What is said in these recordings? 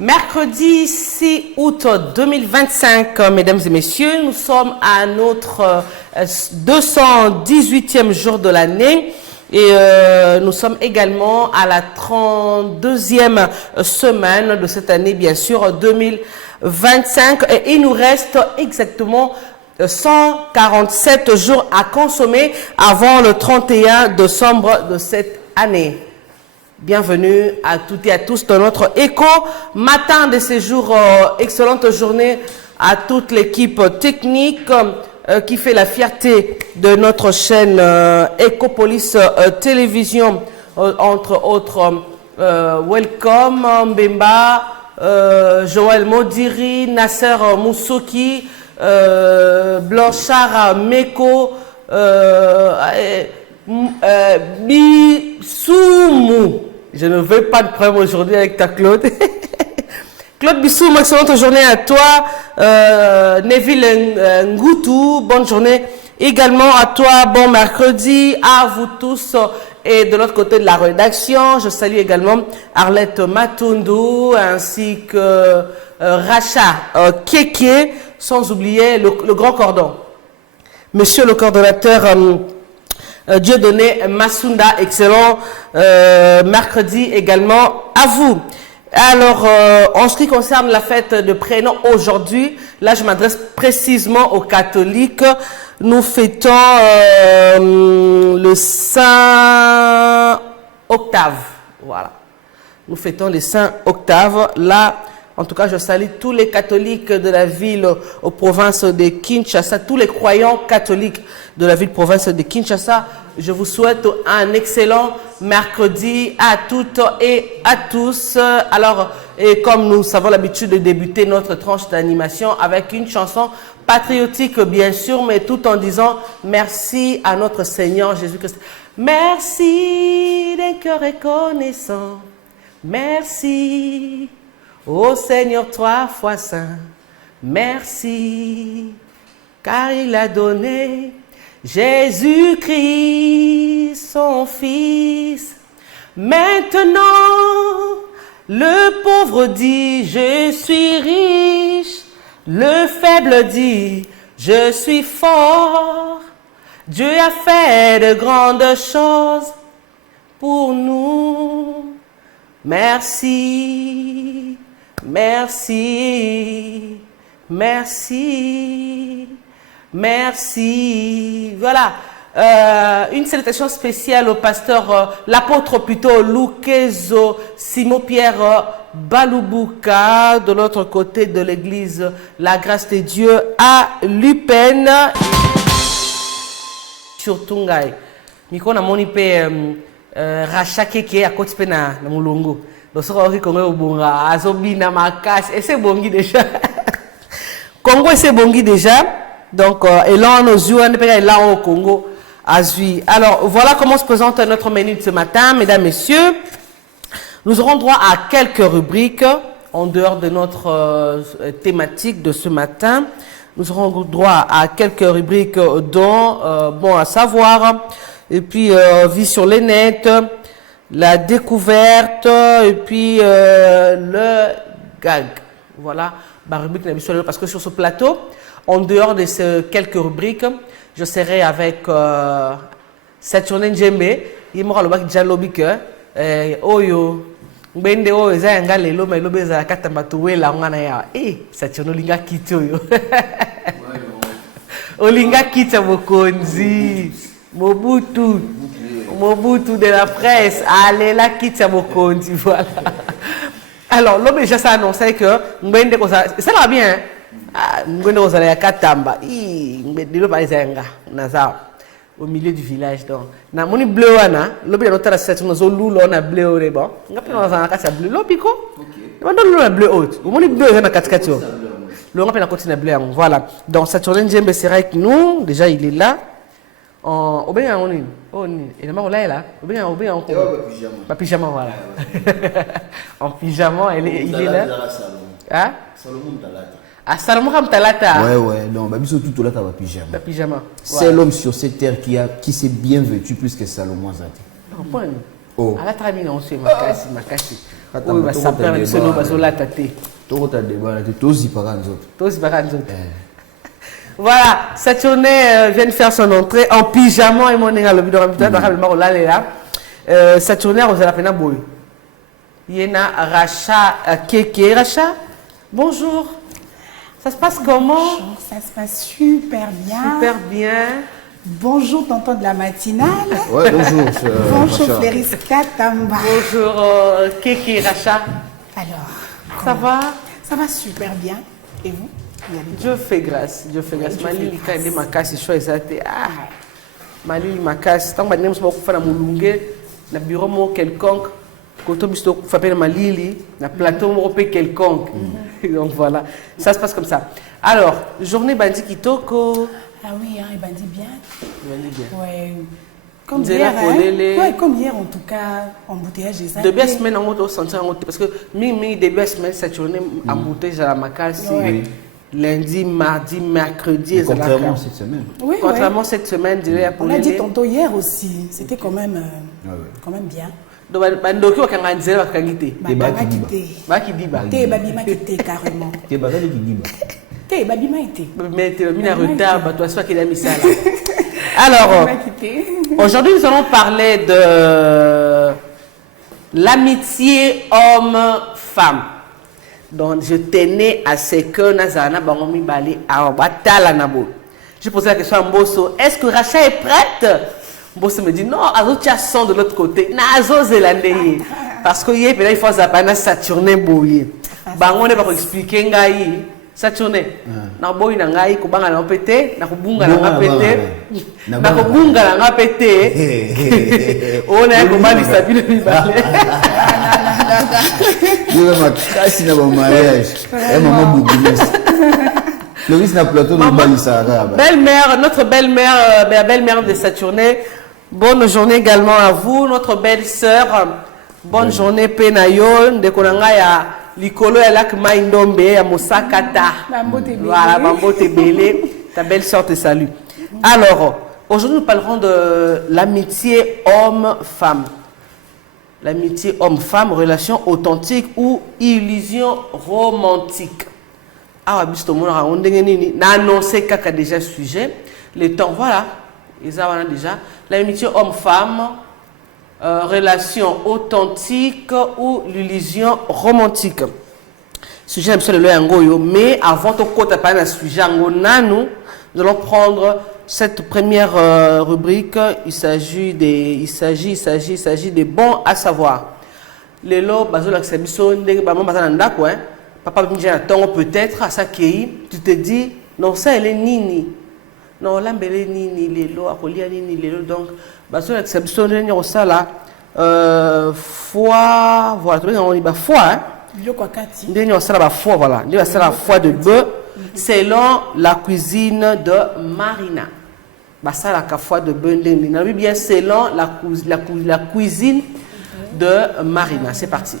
Mercredi 6 août 2025, mesdames et messieurs, nous sommes à notre 218e jour de l'année et nous sommes également à la 32e semaine de cette année, bien sûr, 2025. Et il nous reste exactement 147 jours à consommer avant le 31 décembre de cette année. Bienvenue à toutes et à tous dans notre écho matin de ces jours. Excellente journée à toute l'équipe technique qui fait la fierté de notre chaîne Ecopolis Télévision, entre autres Welcome, Mbemba, Joël Modiri, Nasser Moussouki, Blanchard Meko, Bissoumou. Je ne veux pas de problème aujourd'hui avec ta Claude. Claude Bissoumou, excellente journée à toi. Neville Ngoutou, bonne journée également à toi. Bon mercredi à vous tous. Et de l'autre côté de la rédaction, je salue également Arlette Matundou ainsi que Racha Keke, sans oublier le grand cordon. Monsieur le coordonnateur Dieudonné Massounda, excellent mercredi également à vous. Alors, en ce qui concerne la fête de prénom aujourd'hui, là je m'adresse précisément aux catholiques. Nous fêtons le Saint Octave. Voilà. Nous fêtons le Saint Octave. Là, en tout cas, je salue tous les catholiques de la ville aux provinces de Kinshasa, tous les croyants catholiques de la ville province de Kinshasa. Je vous souhaite un excellent mercredi à toutes et à tous. Alors, et comme nous avons l'habitude de débuter notre tranche d'animation avec une chanson patriotique, bien sûr, mais tout en disant merci à notre Seigneur Jésus-Christ. Merci d'un cœur reconnaissant. Merci. Ô Seigneur, 3 fois saint, merci, car il a donné Jésus-Christ, son Fils. Maintenant, le pauvre dit, je suis riche, le faible dit, je suis fort. Dieu a fait de grandes choses pour nous. Merci. Merci, merci, merci. Voilà, une salutation spéciale au pasteur, l'apôtre plutôt, Lukezo Simon-Pierre Balubuka, de l'autre côté de l'église La Grâce de Dieu à Lupin. Sur Tungai. Miko na moni pe Racha Keke à côté na Mulungu. Et c'est bongi déjà. Congo c'est bongi déjà. Donc, et là, nos yeux, on est là au Congo. Alors, voilà comment se présente notre menu de ce matin, mesdames, messieurs. Nous aurons droit à quelques rubriques en dehors de notre thématique de ce matin. Nous aurons droit à quelques rubriques dont, bon, à savoir, et puis, vie sur les nets, la découverte et puis le gag. Voilà, ma rubrique parce que sur ce plateau, en dehors de ces quelques rubriques, je serai avec Saturnin Djembe. Il m'aura le bac Djalobik. Oyo. Bende o ezanga lelo mais lobe za katamba tuwela ngana ya. Saturnin linga kitoyo. Olinga kita mokonzi. Mobutu de la presse, allez la quitte à Mokondi, voilà. Alors, l'homme déjà ça annoncé que ça va bien. Ngwende ko ya Katamba. Au milieu du village donc. Na moni bleu wana, lobi ya notara set no zo lulo na bleu re bon. Ngapi na za kasa bleu lobiko. OK. Ndo lulo na bleu haute. Moni bleu na katikati yo. Le ngapi na continue bleu. Voilà. Donc Saturnin Djembe sera avec nous, déjà il est là. Au bien on est il m'a là au bien en pyjama voilà. En pyjama il est là. Ah Salomon Talata. Ah Salomon Talata. Ouais donc babiso tout là ta pyjama. C'est l'homme sur cette terre qui s'est bien vêtu plus que Salomon Zati. Non point. À la tramine, on se makasi. Oui, bah ça perd le solo, bah zola tate. Tout a débat, tout y par exemple. Tous y par exemple. Voilà, cette journée vient de faire son entrée en pyjama et mon égal le bidon habitant dans le marola là. Cette journée on la peine boy. Yena Racha Keke Racha. Bonjour. Ça se passe comment? Bonjour, ça se passe super bien. Super bien. Bonjour, tonton de la matinale. Ouais, bonjour. Bonjour, Flériska Tamba. Bonjour, Keke Racha. Alors, ça va? Ça va super bien. Et vous? Dieu fait grâce. Dieu fait grâce. Malili, quand il est ma casse, il choisit ça. Malili, ma casse. Tant que je ne sais pas faire un bureau quelconque, quand on fait Malili, un plateau quelconque. Donc voilà, ça se passe comme ça. Alors, journée Bandi Kitoko. Ah oui, hein, il bandit bien. Il bandit bien. Ouais. Comme hier, ouais, comme hier en tout cas, embouteillage des de belles semaines en mode au sentir en parce que des belles semaines cette journée embouteillage à la Macasse. Lundi, mardi, mercredi. Contrairement cette semaine. Oui, contrairement cette semaine, on a dit tantôt hier aussi. C'était quand même bien. Donc, bandoki wakanganzela wakangite. Bakideba. Te babima kite carrément. Te bazali kidiba. Te babima ite. Mais tu as mis en retard, toi soit qu'il a mis ça là. Alors, aujourd'hui nous allons parler de l'amitié homme-femme. Donc je tenais à ce que Nazana Bangomi Bali a Batala Nabo. J'ai posé la question à Mbosso, est-ce que Racha est prête? Mbosso me dit non, Azo son de l'autre côté. Nazo Zélandais. Parce que il faut zapana Saturne Boye. Bango ne va expliquer ngai Saturne. Na boy na ngai kubanga na pété, na kubunga na pété. Na kubunga na pété. On a comment stabiliser Bali. Mariage. Belle-mère, notre belle-mère de Saturne. Bonne journée également à vous, notre belle-sœur. Bonne journée Penayo, de Konanga Likolo et Lak Maindombe à Mosakata. Voilà, Bambo Tebele. Ta belle-sœur te salue. Alors, aujourd'hui nous parlerons de l'amitié homme-femme. L'amitié homme-femme, relation authentique ou illusion romantique. Ah, on a annoncé qu'il y a déjà sujet. Le temps, voilà. Ils ont déjà. L'amitié homme-femme, relation authentique ou l'illusion romantique. Sujet absolument le angoyo. Mais avant de parler de sujet nous allons prendre cette première rubrique. Il s'agit des bons à savoir. Les lots, papa peut-être à ça qui tu te dis non ça elle est nini non là elle est nini les lots à coller nini les lots donc baso l'exception de ça là foie voilà on dit foie dernier ça là foie voilà dit ça la foie de bœuf selon la cuisine de Marina bah ça la foie de bœuf non bien selon la cuisine de Marina. C'est parti.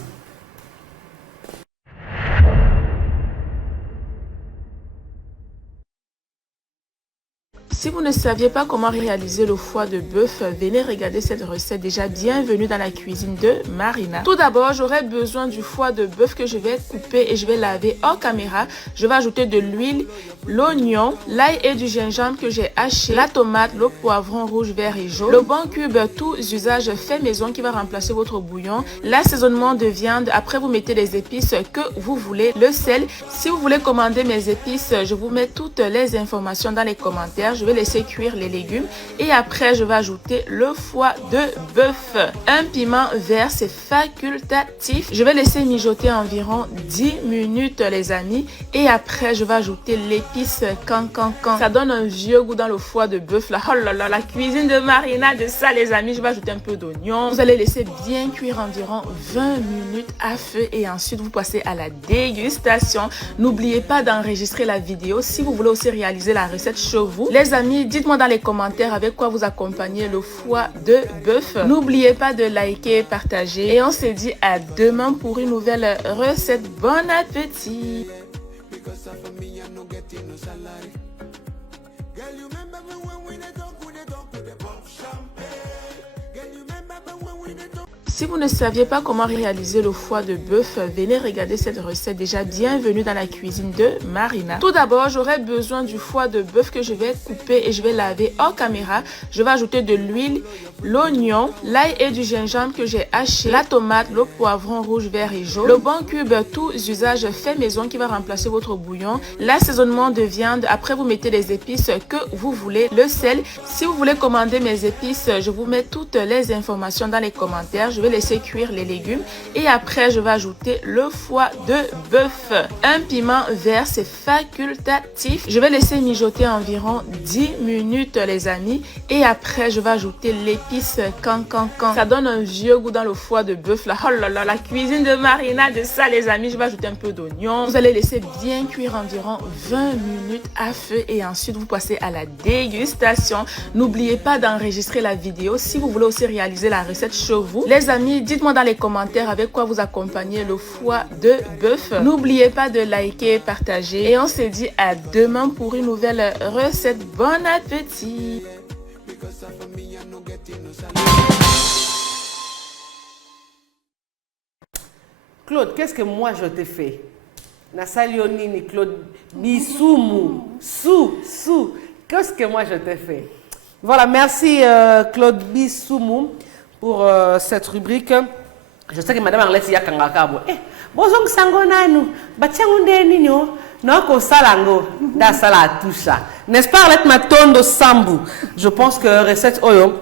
Si vous ne saviez pas comment réaliser le foie de bœuf, venez regarder cette recette déjà. Bienvenue dans la cuisine de Marina. Tout d'abord, j'aurai besoin du foie de bœuf que je vais couper et je vais laver hors caméra. Je vais ajouter de l'huile, l'oignon, l'ail et du gingembre que j'ai haché, la tomate, le poivron rouge, vert et jaune, le bon cube, tous usages fait maison qui va remplacer votre bouillon, l'assaisonnement de viande. Après, vous mettez les épices que vous voulez, le sel. Si vous voulez commander mes épices, je vous mets toutes les informations dans les commentaires. Je vais laisser cuire les légumes et après je vais ajouter le foie de bœuf. Un piment vert, c'est facultatif. Je vais laisser mijoter environ 10 minutes les amis et après je vais ajouter l'épice cancan. Ça donne un vieux goût dans le foie de bœuf là. Oh là là, la cuisine de Marina de ça les amis. Je vais ajouter un peu d'oignon. Vous allez laisser bien cuire environ 20 minutes à feu et ensuite vous passez à la dégustation. N'oubliez pas d'enregistrer la vidéo si vous voulez aussi réaliser la recette chez vous. Les amis, dites-moi dans les commentaires avec quoi vous accompagnez le foie de bœuf. N'oubliez pas de liker, partager et on se dit à demain pour une nouvelle recette. Bon appétit! Si vous ne saviez pas comment réaliser le foie de bœuf, venez regarder cette recette. Déjà, bienvenue dans la cuisine de Marina. Tout d'abord, j'aurai besoin du foie de bœuf que je vais couper et je vais laver hors caméra. Je vais ajouter de l'huile, l'oignon, l'ail et du gingembre que j'ai haché, la tomate, le poivron rouge, vert et jaune, le bon cube, tous usages fait maison qui va remplacer votre bouillon, l'assaisonnement de viande. Après, vous mettez les épices que vous voulez, le sel. Si vous voulez commander mes épices, je vous mets toutes les informations dans les commentaires. Je vais laisser cuire les légumes et après je vais ajouter le foie de bœuf. Un piment vert, c'est facultatif. Je vais laisser mijoter environ 10 minutes les amis et après je vais ajouter l'épice cancan. Ça donne un vieux goût dans le foie de bœuf là. Oh là là, la cuisine de Marina de ça les amis. Je vais ajouter un peu d'oignon. Vous allez laisser bien cuire environ 20 minutes à feu et ensuite vous passez à la dégustation. N'oubliez pas d'enregistrer la vidéo si vous voulez aussi réaliser la recette chez vous. Les amis, dites-moi dans les commentaires avec quoi vous accompagnez le foie de bœuf. N'oubliez pas de liker, partager et on se dit à demain pour une nouvelle recette. Bon appétit! Claude, qu'est-ce que moi je t'ai fait? Nasalionini, Claude, Bissoumou, sou. Qu'est-ce que moi je t'ai fait? Voilà, merci Claude Bissoumou pour cette rubrique. Je sais que Madame Arlette Yakangakabo. Bonjour Sangonanu, Batiangunde Nino, Noko Salango, Da Sala Toucha. N'est-ce pas Arlette Matondo Sambu? Je pense que recette Oyo,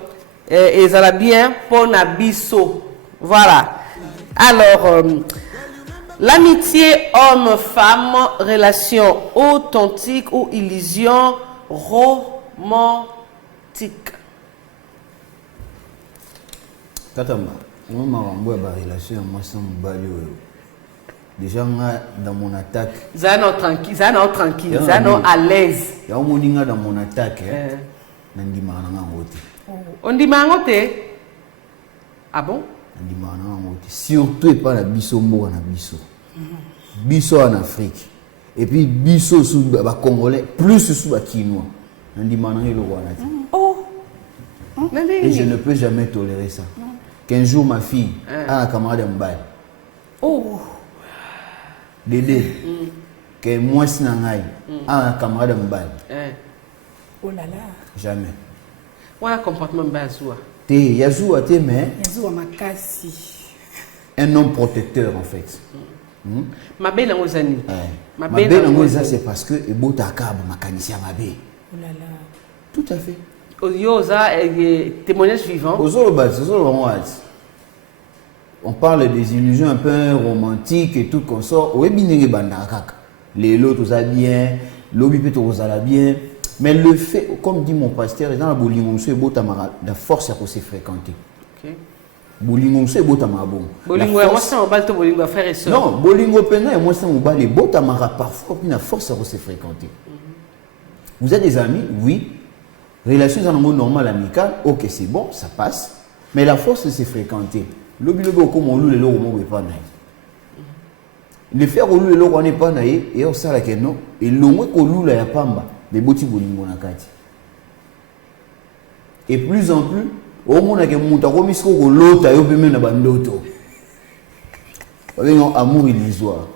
et ça va bien pour Nabiso. Voilà. Alors, l'amitié homme-femme, relation authentique ou illusion romantique. Tatama, moi, ma relation, moi, c'est mon balio. Déjà, dans mon attaque. Zano tranquille, Zano à l'aise. Il y a un moment dans mon attaque. On dit mangote? Ah bon? Surtout pas la biso mbo na biso. Biso en Afrique. Et puis biso sous ba congolais plus sous ba quinois. Nandi mananga le roi nati. Oh. Et je ne peux jamais tolérer ça. Qu'un jour ma fille a un camarade m'baille. Oh. Dédé. Que moi sinangai a un camarade m'baille. Oh là là. Jamais. Moi un comportement bazoua. Yazou a été mais un homme protecteur en fait. Ma belle en Ozani. Ma belle en Ozani c'est parce que et beau takab ma canisia ma belle. Oh là là. Tout à fait. Oyoza témoignage suivant. On parle des illusions un peu romantiques et tout qu'on sort. Oui binenge bandakak. Les lots tout ça bien, l'obi peut tout ça bien. Mais le fait, comme dit mon pasteur, dans la bolingo, c'est beau tamara, la force à se fréquenter. Bolingo, c'est beau tamara bon. Bolingo, moi c'est mon bal to bolingo frère et sœur. Non, bolingo pena et moi c'est mon bal et beau tamara parfois puis la force à se fréquenter. Vous êtes des amis, oui. Relations dans le monde normal amical, ok c'est bon, ça passe. Mais la force de se fréquenter. Lobi comme on loue le logo mon pas naï. Le faire au loue le logo on n'est pas naï et on sait la que non et l'omwe ko loue la ya pamba. Les boti bolingo na kati. Et plus en plus, au monde que monta comme isko ko lota yo pe na bandoto. Avec un amour illusoire.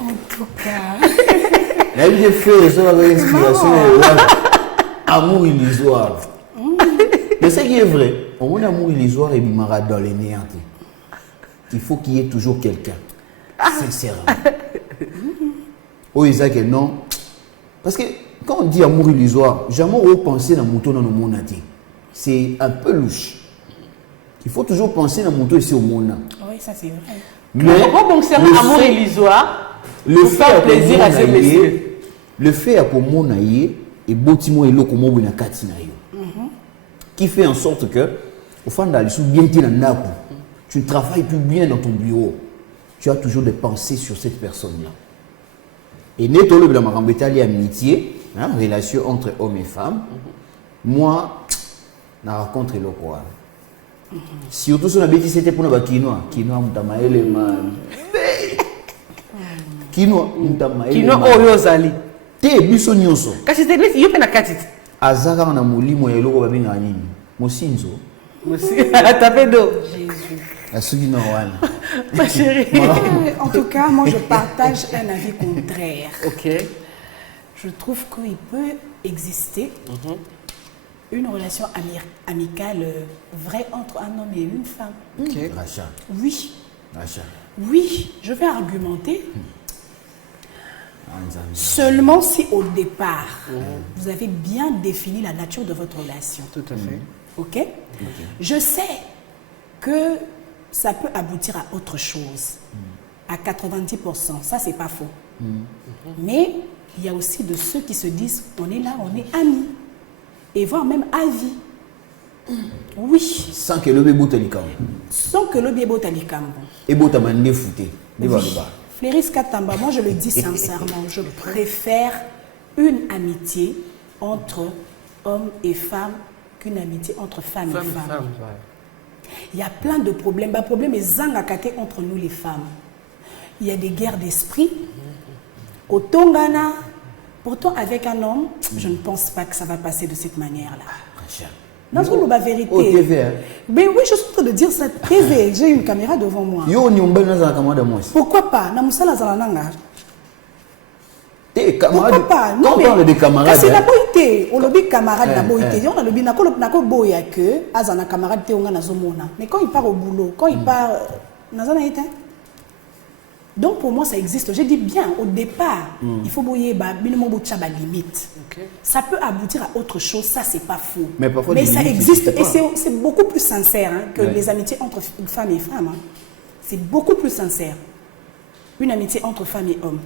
En tout cas. La vie de feu, ça va inspiration. Amour illusoire. Mais ce qui est vrai, au monde amour illusoire et bimara dans les néants. Il faut qu'il y ait toujours quelqu'un. Sincèrement. Oh, Isaac, non. Parce que quand on dit amour illusoire, jamais repenser dans mon tour dans le monde. C'est un peu louche. Il faut toujours penser dans mon tour ici au monde. Oui, ça c'est vrai. Mais bon, c'est un amour illusoire. Le fait plaisir à ce messieurs. Le fait pour mon naïe et botimo et lokomo bina katina yo. Qui fait en sorte que au fond d'aller sous bien dans naku, tu ne travailles plus bien dans ton bureau. Tu as toujours des pensées sur cette personne-là. Et netolo la marambetali amitié, relation entre hommes et femmes. Moi, na rencontre le quoi. Surtout sur la bêtise c'était pour le quinoa, quinoa mutamaele man. Quinoa mutamaele. Quinoa oyozali. Te biso nyonso. Kasi te yo pe na katiti. Azaka na molimo ya eloko babinga nini? Mosinzo. Merci. Tapez d'eau. Jésus. La Sugino One. Ma chérie. En tout cas, moi, je partage un avis contraire. Ok. Je trouve qu'il peut exister une relation amicale vraie entre un homme et une femme. Ok. Rachel. Oui. Rachel. Oui, je vais argumenter. Anzami. Seulement si au départ, vous avez bien défini la nature de votre relation. Tout à fait. Ok? Je sais que ça peut aboutir à autre chose. À 90%. Ça, c'est pas faux. Mais il y a aussi de ceux qui se disent on est là, on est amis. Et voire même à vie. Oui. Sans que le bébé telikam. Sans que le biebo talikambo. Et bota mande fouté. Oui. Fléris Katamba, moi je le dis sincèrement, je préfère une amitié entre hommes et femmes qu'une amitié entre femmes et femmes. Il y a plein de problèmes. Le problème est zangakate entre nous les femmes. Il y a des guerres d'esprit. Au Tongana, pourtant avec un homme, je ne pense pas que ça va passer de cette manière-là. Non, c'est la vérité. Oh, TV, hein? Mais oui, je suis en train de dire ça. TV, j'ai une caméra devant moi. Yo, ni ombel na camarade moi. Pourquoi pas? Namusala zalananga. Tes camarades. Pourquoi pas? Quand on parle de camarades. C'est la boïté. On le dit camarade la boïté. On a le dit nako boya que azana camarade te onga nazomona. Mais quand il part au boulot, quand il part nazana été. Donc pour moi ça existe. J'ai dit bien au départ, il faut boyer ba bilimo bocha ba limite. Ça peut aboutir à autre chose, ça c'est pas faux. Mais parfois ça limites, existe et c'est beaucoup plus sincère que les amitiés entre femmes et femmes. Hein. C'est beaucoup plus sincère. Une amitié entre femmes et hommes.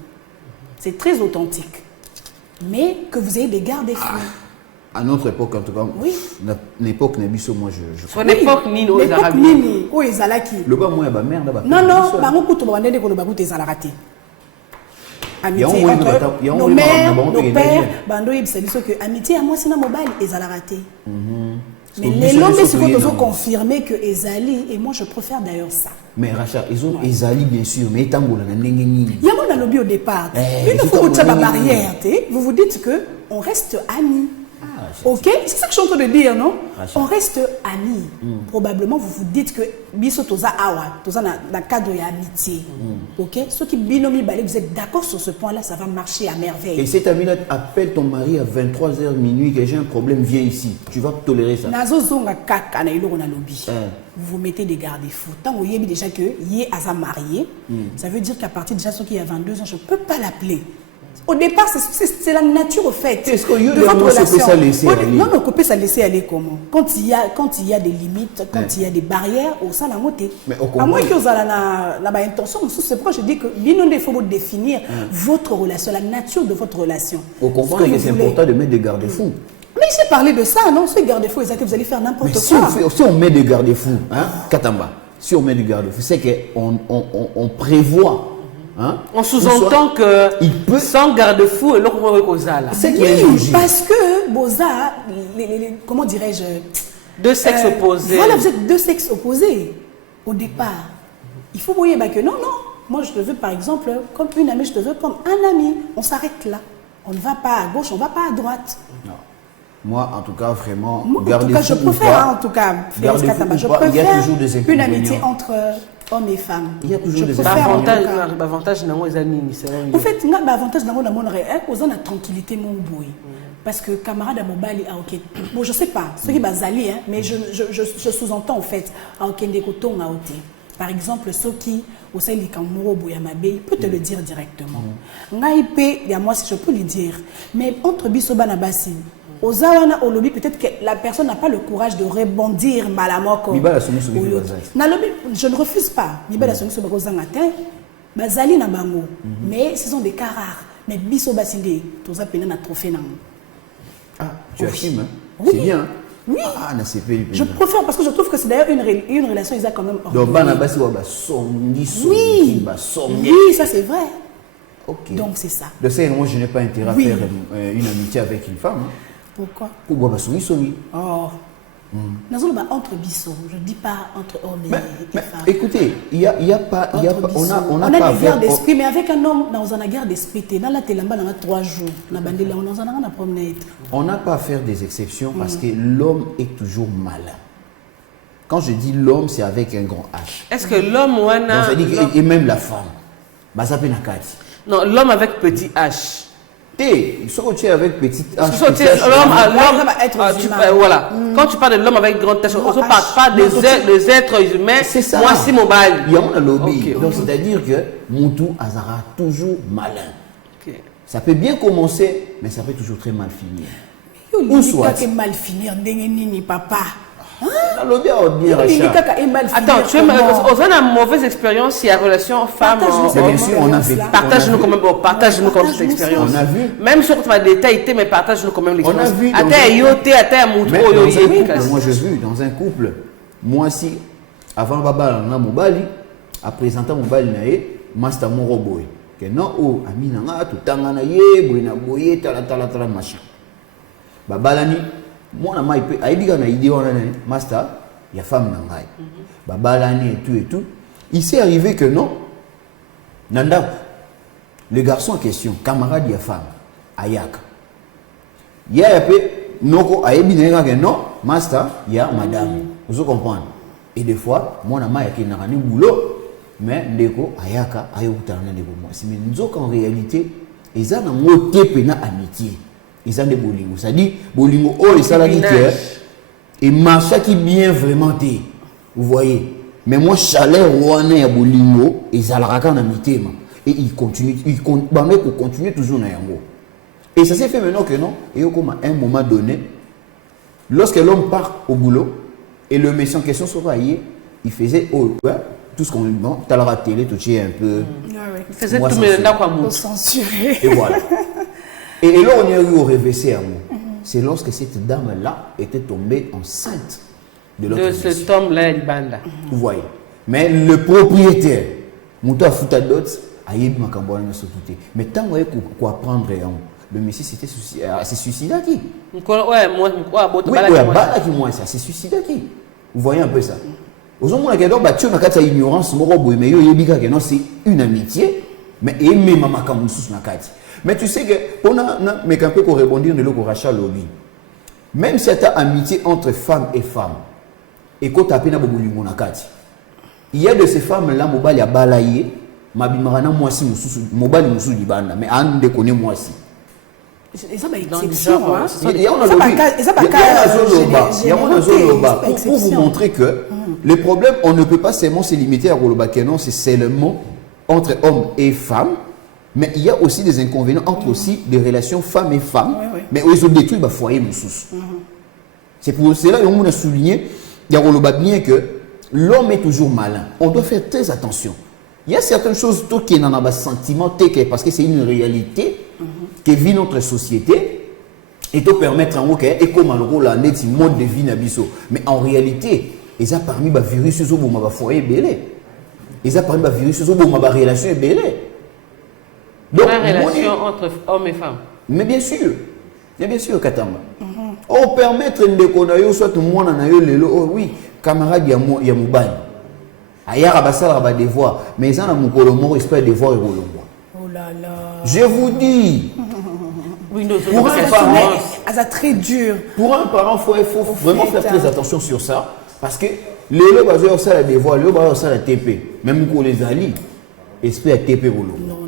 C'est très authentique. Mais que vous ayez des garde-fous. À notre époque, en tout cas, oui. L'époque n'est pas moi, je Son époque, Nino, les Arabes. Nini, où ils allaient. Le bas, moi, ma mère, là-bas. Non, non, bah, on peut te dire que le bagou t'es raté. Amitié entre nos mères, nos pères, bando ils savent que amitié à moi c'est na mobile ils allaient raté. Mais les longs mais c'est faut confirmer que Ezali et moi je préfère d'ailleurs ça. Mais Rachel, ils ont Ezali bien sûr, mais tangola na nengeni. Il y a mon lobby au départ. Il ne faut pas de barrière, vous vous dites que on reste amis. Ok, c'est ça que je suis en train de dire, non? On reste amis. Probablement, vous vous dites que biso toza awa, toza na cadre d'amitié. Ok, ceux qui binomi balé, vous êtes d'accord sur ce point-là, ça va marcher à merveille. Et cet ami-là appelle ton mari à 23h minuit, que j'ai un problème, viens ici. Tu vas tolérer ça. Nazo zonga kaka na iloko na lobby. Vous mettez des garde-fous. Tant que vous avez déjà que yé asa marié, ça veut dire qu'à partir déjà ceux qui a 22 ans, je ne peux pas l'appeler. Au départ, c'est la nature au fait. Est-ce que de votre relation? Non, non, on peut ça laisser aller comment? Quand il y a des limites, quand il y a des barrières, au sein de la montée. À moins que vous avez la intention, c'est pourquoi je dis que il faut définir votre relation, la nature de votre relation. Vous comprenez que c'est important de mettre des garde-fous. Mais j'ai parlé de ça, non? Ces garde-fous, vous allez faire n'importe quoi. Si on met des garde-fous, hein, Katamba, si on met des garde-fous, c'est qu'on prévoit. Hein? On sous-entend que sans garde-fou, et l'autre c'est oui, parce que Boza, comment dirais-je, deux sexes opposés. Voilà, vous êtes deux sexes opposés au départ. Il faut voir que non, non. Moi, je te veux par exemple, comme une amie, je te veux comme un ami. On s'arrête là. On ne va pas à gauche, on ne va pas à droite. Non. Moi, en tout cas, vraiment, je préfère, en tout cas, je préfère une amitié entre hommes et femmes. Il y a toujours des avantages. En fait, l'avantage c'est la tranquillité mon boy. Parce que camarade à Mobali, ok. Bon, je sais pas, ceux qui bazali, mais je sous-entends en fait, ok, par exemple, ceux qui au sein du Kamuro Bouyamabe, peut te le dire directement. Ngaïpe, il y a moi si je peux lui dire, mais entre Bisoba et Bassi. Aux Awana, au lobby, peut-être que la personne n'a pas le courage de rebondir malamoko. Je ne refuse pas. Bazali na bango. Mais ce sont des cas rares. Mais biso basinde, tous appelés na trophée. Ah, tu assumes, hein? Oui. C'est bien. Oui. Ah, je préfère parce que je trouve que c'est d'ailleurs une relation ils ont quand même. Donc, oui, ça c'est vrai. Okay. Donc c'est ça. De ça, moi je n'ai pas intérêt à faire une amitié avec une femme. Hein. Pourquoi? Pour boire soumi. Oh. Entre bisous, je ne dis pas entre hommes et femmes. Écoutez, il y a pas, on a des guerres d'esprit, mais avec un homme, dans une guerre d'esprit, dans la télamba, dans 3 jours, on n'a pas à faire des exceptions parce que l'homme est toujours malin. Quand je dis l'homme, c'est avec un grand H. Est-ce que l'homme ou un... Donc, ça dit que, et même la femme. Bah, ça peut nakati. Non, l'homme avec petit H. T, il faut que tu es avec petit H. Voilà. Quand tu parles de l'homme avec grand H, on ne parle pas des êtres humains. C'est ça. Moi, si mon bail. Il y a un lobby. Donc, c'est-à-dire que Moutou Azara toujours malin. Ça peut bien commencer, mais ça peut toujours très mal finir. Où soit mal finir, papa. Attends, tu as une mauvaise expérience, il y a relation femme-homme. Partage-nous quand même, partage-nous comme cette expérience. On a vu. Même si on va détailler, mais partage-nous quand même l'expérience. On a vu. Moi, j'ai vu dans un couple, moi aussi, avant Baba, on a Mobali, à présenter Mobali, Master Moroboy. Que non, oh, Aminanga, tout tangana ye, boina boye, tala machin. Babalani, moi, na mai, aïdiga na idée, on a Master, il y a femme nangai. Babalani et tout. Il s'est arrivé que non, Nanda, le garçon en question, camarade, il y a femme, Ayaka. Il y a un peu, Noko, aïdiga que non, Master, il y a madame. Vous comprenez? Et des fois, moi, na mai, il y a un boulot. Mais ndeko ayaka ayokutana ndeko mwasi mais nzoka en réalité ils ont un mot pena amitié ils ont des bolingo ça dit bolingo oh et ça la dit et marcha qui bien vraiment té vous voyez mais moi chaleur wana ya bolingo ils alaka en amitié et ils continuent toujours na yango et ça s'est fait maintenant que non et comme à un moment donné lorsque l'homme part au boulot et le médecin en question soit il faisait oh ouais, tout ce qu'on lui demande, tu as la télé, tu es un peu. Il faisait tout le censuré. Et voilà. Et là, on est eu au réveillé à moi. C'est lorsque cette dame-là était tombée enceinte de cet homme-là, vous voyez. Mais le propriétaire, Moutou a foutu d'autres, a eu ma camboine à se douter. Mais tant qu'on quoi prendre, le monsieur s'est suicidé qui? Ouais, moi, ça s'est suicidé qui? Vous voyez un peu ça? Aux hommes qui ont battu ma ignorance, mais c'est une amitié, mais aimer maman comme mais tu sais que on a mais quand peut rebondir de l'eau rachat lobby. Même si tu as amitié entre femmes et femmes, et quand tu as peine il y a de ces femmes là mobile a balayé, mabimarana moi si mobile musu libanda, mais an de connaît moi si. Il y a pour vous montrer que le problème, on ne peut pas seulement se limiter à Roloba Kenon, c'est seulement entre hommes et femmes, mais il y a aussi des inconvénients entre aussi des relations femmes et femmes, mais ils ont détruit le foyer. C'est pour cela qu'on a souligné, il y a Roloba bien que l'homme est toujours malin. On doit faire très attention. Il y a certaines choses qui n'en ont pas sentiment, parce que c'est une réalité qui vit notre société et te permettre en OK et comme le rôle net mode de vie nabiso mais en réalité ils ont parmi les virus sur ma foyer belé ils ont parmi les virus sur ma relation belé donc la relation entre hommes et femmes mais bien sûr Katamba on permettre de konayo soit tout monde na yo lelo oh oui camarade ya mobali ayara basala ba devoir mais ils ont mon kolomo espère devoir et kolomo. Oh là là. Je vous dis, pour un parent, c'est très dur. Pour un parent, il faut vraiment faire très attention sur ça. Parce que les gens ça la devoir, les gens ça la TP. Même pour les alliés, espère TP pour l'eau. Non.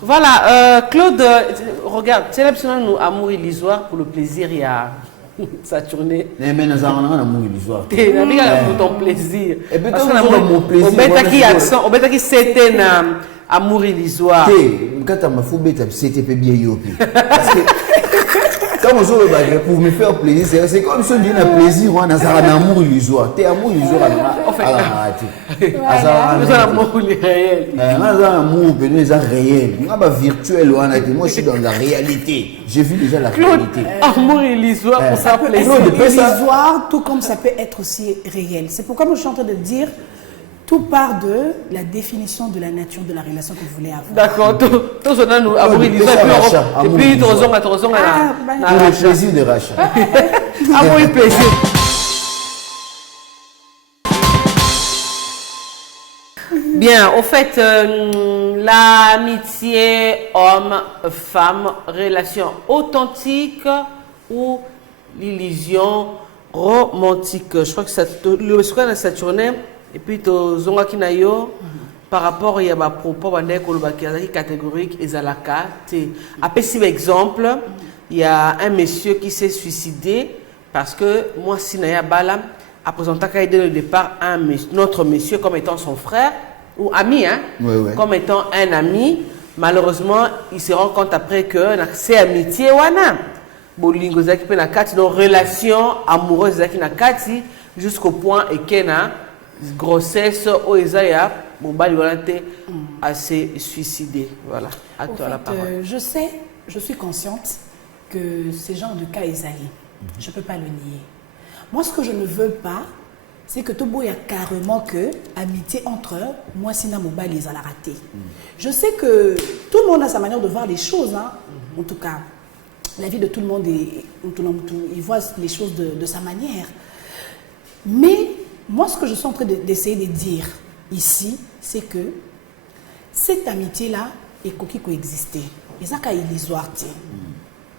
Voilà, Claude, regarde, c'est l'absolu nous amour illusoire pour le plaisir, il y a Saturné. Mais nous avons un amour illusoire. Pour ton plaisir. Et puis quand mon plaisir, on met qui c'était amour illusoire. Quand tu m'as fait c'était bien yopi. Parce que quand on joue le baguette pour me faire plaisir, c'est comme si on dit un plaisir, on a un amour illusoire. T'es amour illusoire à la radio. C'est un amour réel. Un amour réel. On pas virtuel. Moi, je suis dans la réalité. J'ai vu déjà la réalité. Amour illusoire pour ça plaisir. Illusoire, tout comme ça peut être aussi réel. C'est pourquoi moi je suis en train de dire. Tout part de la définition de la nature de la relation que vous voulez avoir. D'accord. Tout ça, nous avons dit et puis, tu as raison. Le plaisir de rachat. Amour et plaisir. Bien, au fait, l'amitié homme-femme, relation authentique ou l'illusion romantique. Je crois que ça, le soir de Saturne, et puis Zonga Kinayo, par rapport à ma propos, catégorique et Zalaka. Après, si par exemple, il y a un monsieur qui s'est suicidé parce que moi, Sinaya Bala a présenté dès le départ notre monsieur comme étant son frère ou ami, hein, comme étant un ami. Malheureusement, il se rend compte après que c'est amitié wana. Bolingo zaki pe na kati donc relation amoureuse zaki na kati jusqu'au point et qu'il y a grossesse au Isaiah mobali wana te a se suicidé. Voilà. À toi la parole. Je sais, je suis consciente que ce genre de cas est allé. Je ne peux pas le nier. Moi, ce que je ne veux pas, c'est que Tobo y a carrément que amitié entre moi, Sina Mobali, les a raté. Je sais que tout le monde a sa manière de voir les choses. Hein. En tout cas, la vie de tout le monde, il voit les choses de sa manière. Mais moi, ce que je suis en train d'essayer de dire ici, c'est que cette amitié-là est qui coexister. Et ça, quand illusoire,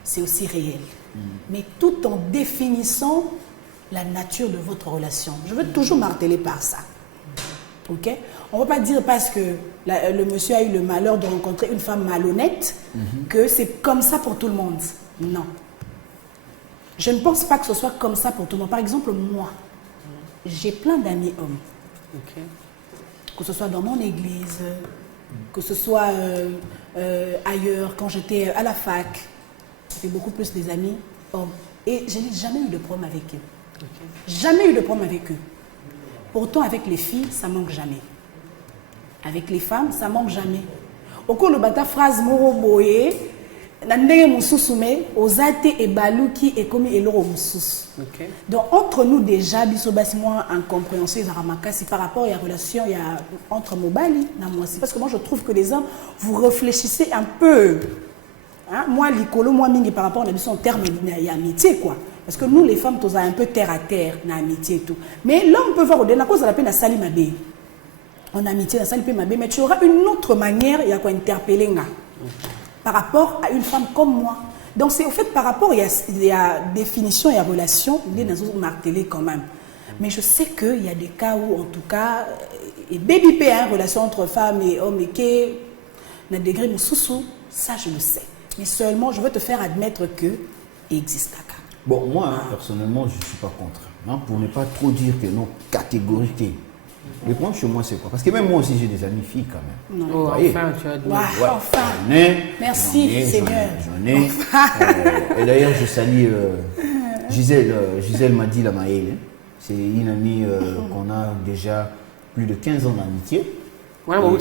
c'est aussi réel. Mais tout en définissant la nature de votre relation. Je veux toujours marteler par ça. Ok? On ne va pas dire parce que le monsieur a eu le malheur de rencontrer une femme malhonnête que c'est comme ça pour tout le monde. Non. Je ne pense pas que ce soit comme ça pour tout le monde. Par exemple, moi, j'ai plein d'amis hommes. Okay. Que ce soit dans mon église, que ce soit ailleurs, quand j'étais à la fac. J'ai beaucoup plus des amis hommes. Et je n'ai jamais eu de problème avec eux. Okay. Jamais eu de problème avec eux. Pourtant, avec les filles, ça manque jamais. Avec les femmes, ça manque jamais. Au cours de la phrase Moroboye, Nandenge Moussousoume, Ozate et Balouki et Komi et Loro Moussous. Donc, entre nous déjà, Bissobasimois incompréhensible, c'est par rapport à la relation entre Mobali et moi. Parce que moi, je trouve que les hommes, vous réfléchissez un peu. Hein? Moi, l'icolo, moi, mingi par rapport à en termes d'amitié, quoi. Parce que nous, les femmes, tous un peu terre à terre, dans l'amitié et tout. Mais l'homme peut voir au-delà, à cause de la peine à Sali Mabé. En amitié, à Sali Mabé, mais tu auras une autre manière, il y a quoi interpeller par rapport à une femme comme moi. Donc, c'est au fait, par rapport, il y a définition, il y a relation, il y a des martelés quand même. Mais je sais qu'il y a des cas où, en tout cas, et baby P, hein, relation entre femmes et hommes, et que, dans des degré sous ça, je le sais. Mais seulement, je veux te faire admettre que il existe un cas. Bon, moi, hein, personnellement, je ne suis pas contre. Hein, pour ne pas trop dire que non, catégorique. Le point chez moi, c'est quoi? Parce que même moi aussi, j'ai des amies filles quand même. Non. Oh, enfin, tu as dit. Ouais, enfin. Merci, Seigneur. J'en ai. Et d'ailleurs, je salue Gisèle Madi Lamaël. C'est une amie qu'on a déjà plus de 15 ans d'amitié. Ouais, on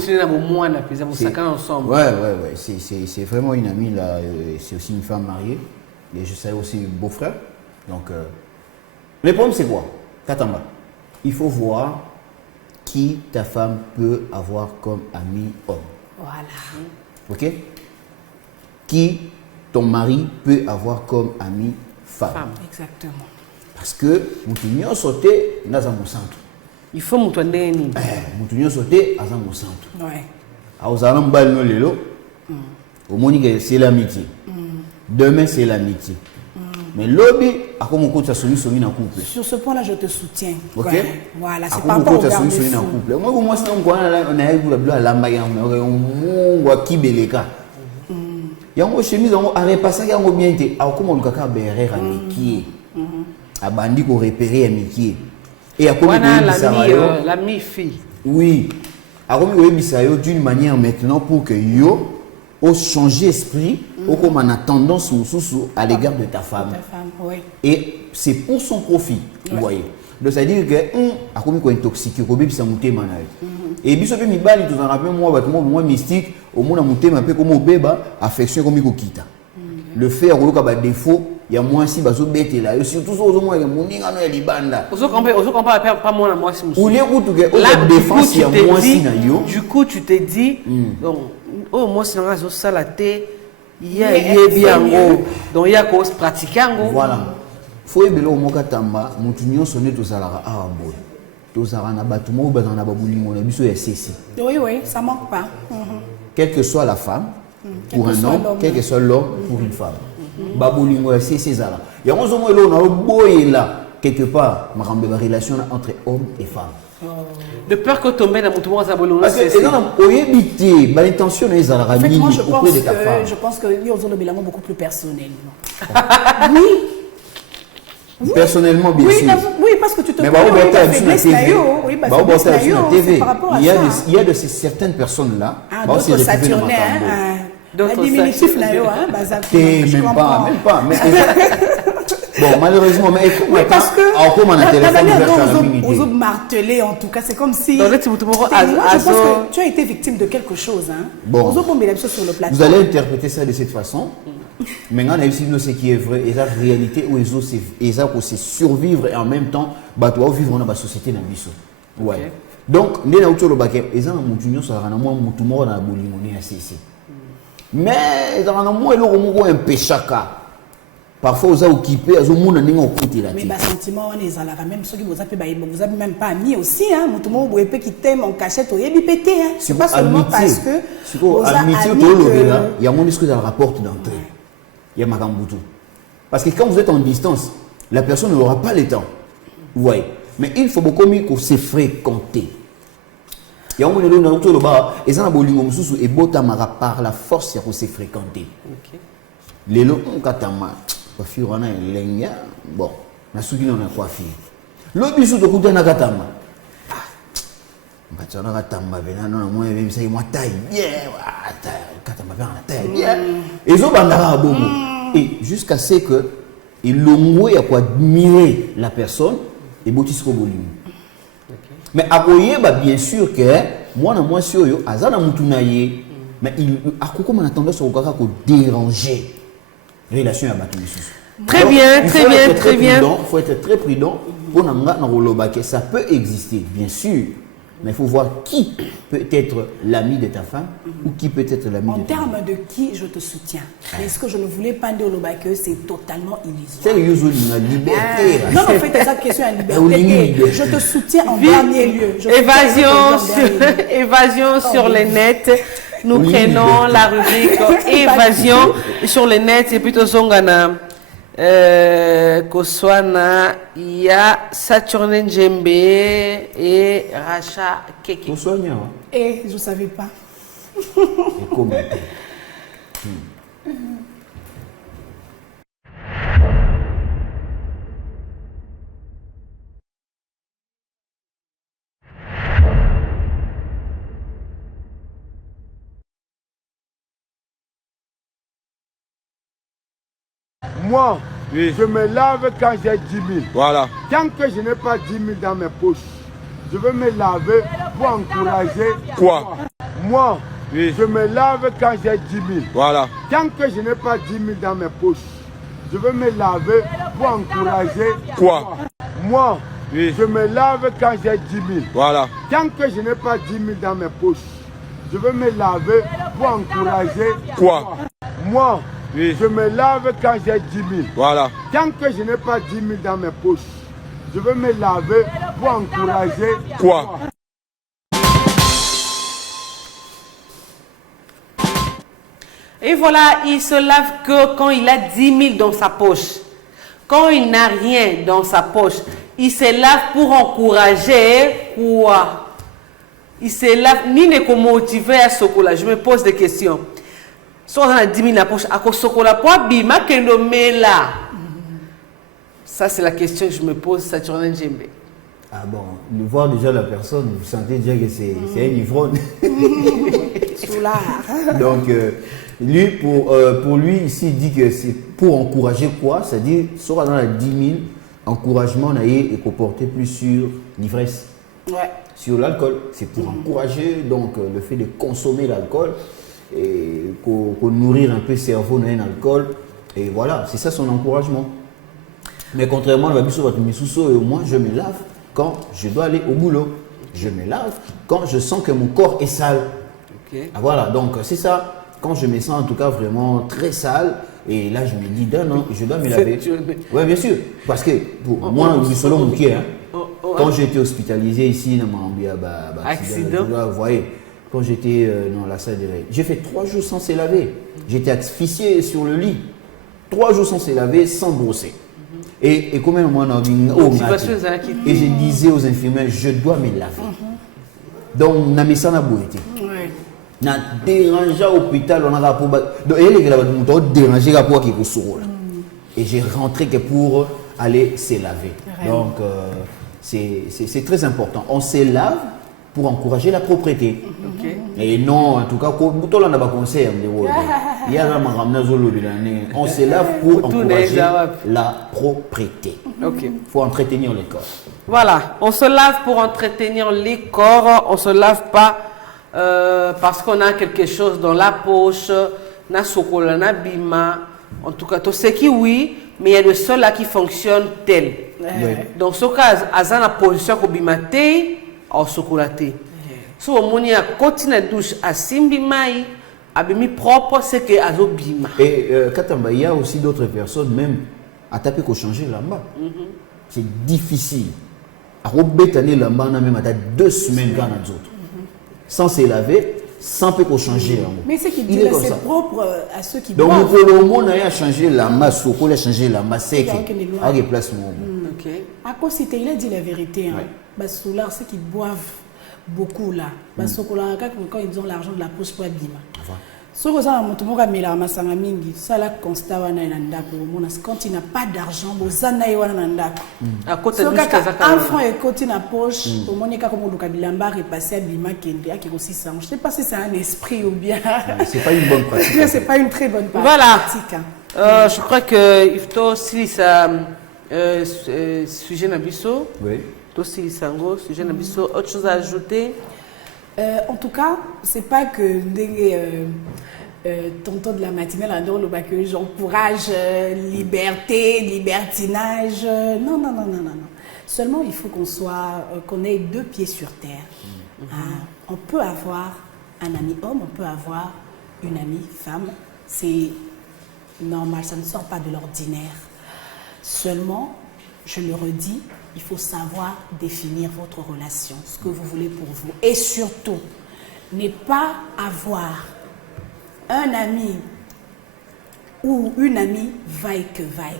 ensemble. Ouais. C'est vraiment une amie là. C'est aussi une femme mariée. Et je sais aussi beau-frère. Donc, le problème, c'est quoi? Katamba. Il faut voir qui ta femme peut avoir comme ami homme. Voilà. Ok? Qui ton mari peut avoir comme ami femme. Exactement. Parce que Moutounion sauté dans un centre. Il faut Moutounion sauté dans un centre. Ouais. Alors, vous allez me lelo. Au moins, c'est l'amitié. Demain, c'est l'amitié. Mais lobby, à comment on solution en couple. Sur ce point-là, je te soutiens. Ok. Voilà, c'est pas pour garder solution en couple. Moi, c'est on a eu la lambaya, on a qui beleka. Il y a une chemise, on a repassé, il y a un bien été. Alors, comment on a bérer amitié. A bandi pour repérer amitié. Et à comment l'ami fille. Oui. À comment on a d'une manière maintenant pour que yo au changer d'esprit, ou comme on a tendance à l'égard de ta femme. Oui. Et c'est pour son profit, vous voyez. Donc ça veut dire que, à quoi on est intoxiqué, on est monté manal. Et puis, mi bali, tout en rappelle, moi, mystique, au moins, on monté un peu comme au bébé, affection comme il quitte. Le fait, on a des défauts, il y a moins si, baso bête là. Et surtout, au moins, il y a mon ingano et les bandes. On comprend pas moi, si ou les routes, la défense, il y a moins si, du coup, tu te dis, donc, oh, moi, c'est un ça la tête, il y a bien gros. Donc, il y a quoi se pratiquer en gros. Voilà. Faut que le moka tamba, mutunyo sonné to salara ah boy. To sarana batumo ba na babulingo na biso ya sesi. Oui, ça manque pas. Quelle que soit la femme, pour un homme, quel que soit l'homme pour une femme. Babulingo ya sesi zala. Ya ngozo mo elo na boye là. quelque part, ma relation entre hommes et femmes. De peur que tomber dans mon tour à Zabolon. Parce que l'intention est à En fait, moi, auprès de ta femme. je pense que Yozolo Bilango beaucoup plus personnellement. Oui. Personnellement, bien sûr. Oui, parce que tu te mais connais, oui, ta faiblesse par rapport à ça. Il y a de ces certaines personnes-là. D'autres saturnaires, d'autres diminutifs, même pas. Bon, malheureusement, mais oui, parce que la manière dont on martelé, en tout cas, c'est comme si... Je pense que tu as été victime de quelque chose. Bon, sur le plateau. vous allez interpréter ça de cette façon. Maintenant, on a aussi ce qui est vrai, et la réalité où ils ont c'est survivre et en même temps, vivre dans la société dans biso. Ouais. Donc, les gens qui ont ils ont mais ils ont un péchaka. Parfois, vous avez occupé, vous avez occupé là. Mais les sentiments, on est à même ceux qui vous avez même pas mis aussi. Vous avez qui t'aime en cachette, vous avez pété. C'est pas seulement parce que. Amitié, il y a un discours dans le rapport d'entrée. Il y a Makambutu. Parce que quand vous êtes en distance, la personne n'aura pas le temps. Vous voyez. Mais il faut beaucoup mieux qu'on se fréquenter. Il y a un moment où on a et ça et botamara par la force qu'on s'est fréquenté. Les lots on katama. Bon, na suki na coiffé. L'autre bisou de kuta na katama. Batana katama bena na moi même ça moi taille bien. Katama bien taille bien. Et zo bandara bobo. Et jusqu'à ce que il l'ongwe à quoi admirer la personne et botisco bolimi. Mais aboyer bien sûr que moi sur yo azana mutunaye mais il a comment on a tendance au kaka ko déranger. Relation à Bakimissus. Très bien. Il faut être très prudent pour que ça peut exister, bien sûr. Mais il faut voir qui peut être l'ami de ta femme ou qui peut être l'ami de ta femme. En termes de qui je te soutiens. Est-ce que je ne voulais pas dire que c'est totalement illusoire. C'est une liberté. Non, en fait, c'est ça question de liberté. Je te soutiens en dernier lieu. Évasion sur les nets. Nous prenons la rubrique évasion sur le net et plutôt Zongana Koswana, il y a Saturne Djembe et Racha Keke. Koswana. Et je ne savais pas. Et comment Moi, oui. Je me lave quand j'ai 10 000. Voilà. Tant que je n'ai pas 10 000 dans mes poches, je veux me laver pour encourager. Quoi? Moi, oui. Je me lave quand j'ai 10 000. Voilà. Tant que je n'ai pas 10 000 dans mes poches, je veux me laver pour encourager. Quoi? Moi, oui. Je me lave quand j'ai 10 000. Voilà. Tant que je n'ai pas 10 000 dans mes poches, je veux me laver pour encourager. Quoi? Moi, oui. Je me lave quand j'ai 10 000. Voilà. Tant que je n'ai pas 10 000 dans mes poches, je veux me laver pour encourager. Quoi? Et voilà, il se lave que quand il a 10 000 dans sa poche. Quand il n'a rien dans sa poche, il se lave pour encourager quoi? Il se lave, ni ne comme motiver à Sokola. Je me pose des questions. Si on a 10 000 dans la poche, à quoi Sokola pour bima kendo mela? Ça, c'est la question que je me pose, Saturne Djembe. Ah bon, de voir déjà la personne, vous sentez déjà que c'est un ivrogne. Donc, lui, pour lui, ici, il dit que c'est pour encourager quoi? C'est-à-dire, soit dans la 10 000, encouragement et comporter plus sur l'ivresse. Ouais. Sur l'alcool. C'est pour encourager donc le fait de consommer l'alcool et qu'on nourrir un peu le cerveau dans l'alcool. Et voilà, c'est ça son encouragement. Mais contrairement à la moi, je me lave quand je dois aller au boulot. Je me lave quand je sens que mon corps est sale. Okay. Ah, voilà, donc c'est ça. Quand je me sens en tout cas vraiment très sale, et là je me dis, non, je dois me laver. Oui, bien sûr. Parce que pour moi, quand j'ai été hospitalisé ici dans mon accident, vous voyez, quand j'étais dans la salle de réveil, j'ai fait 3 jours sans se laver. J'étais asphyxié sur le lit. 3 jours sans se laver, sans brosser. Et comme moi, et je disais aux infirmières, je dois me laver. Donc, na mis ça na boité. Na dérangé à l'hôpital, on a pour donc elle est dérangé pour qu'il soit et j'ai rentré que pour aller se laver. Donc c'est très important. On se lave pour encourager la propreté. Et non, en tout cas, on a pas conseil. On se lave pour encourager la propreté. Il faut entretenir le corps. Voilà, on se lave pour entretenir les corps, on ne se lave pas parce qu'on a quelque chose dans la poche, na sokola, na bima. En tout cas, tout ce qui oui, mais il y a le seul là qui fonctionne tel. Donc, ce cas, à la position qu'on bimate, au sokolaté. Si on a continué de douche à simbimai, abimi propre, c'est que azo bima. Et Katamba, il y a aussi d'autres personnes même à taper qu'on changer là-bas. C'est difficile. À rebétaner là-bas, on a même 2 semaines dans les autres. Sans se laver, sans peut qu'on changer. Mais c'est qu'il dit là, c'est propre à ceux qui donc, boivent. Donc, le monde a changé la masse, on a changé la masse, c'est qu'il a déplacement. À cause c'était, il a dit la vérité. Solar, ceux qui boivent beaucoup là. Quand ils ont l'argent de la poche pour abîmer. Ce que ça constat quand il n'a pas d'argent, un franc et côté na poche, au moins comme le kabilamba repasser à Bima Kende, je ne sais pas si c'est un esprit ou bien. C'est pas une bonne pratique. C'est pas une très bonne pratique. Voilà. Je crois que il faut aussi ça sujet nabiso. Oui. Aussi sango sujet nabiso. Autre chose à ajouter? En tout cas, c'est pas que tonton de la matinée, là, que j'encourage liberté, libertinage. Non. Seulement, il faut qu'on ait 2 pieds sur terre. On peut avoir un ami homme, on peut avoir une amie femme. C'est normal, ça ne sort pas de l'ordinaire. Seulement, je le redis, il faut savoir définir votre relation, ce que vous voulez pour vous. Et surtout, ne pas avoir un ami ou une amie vaille-que-vaille.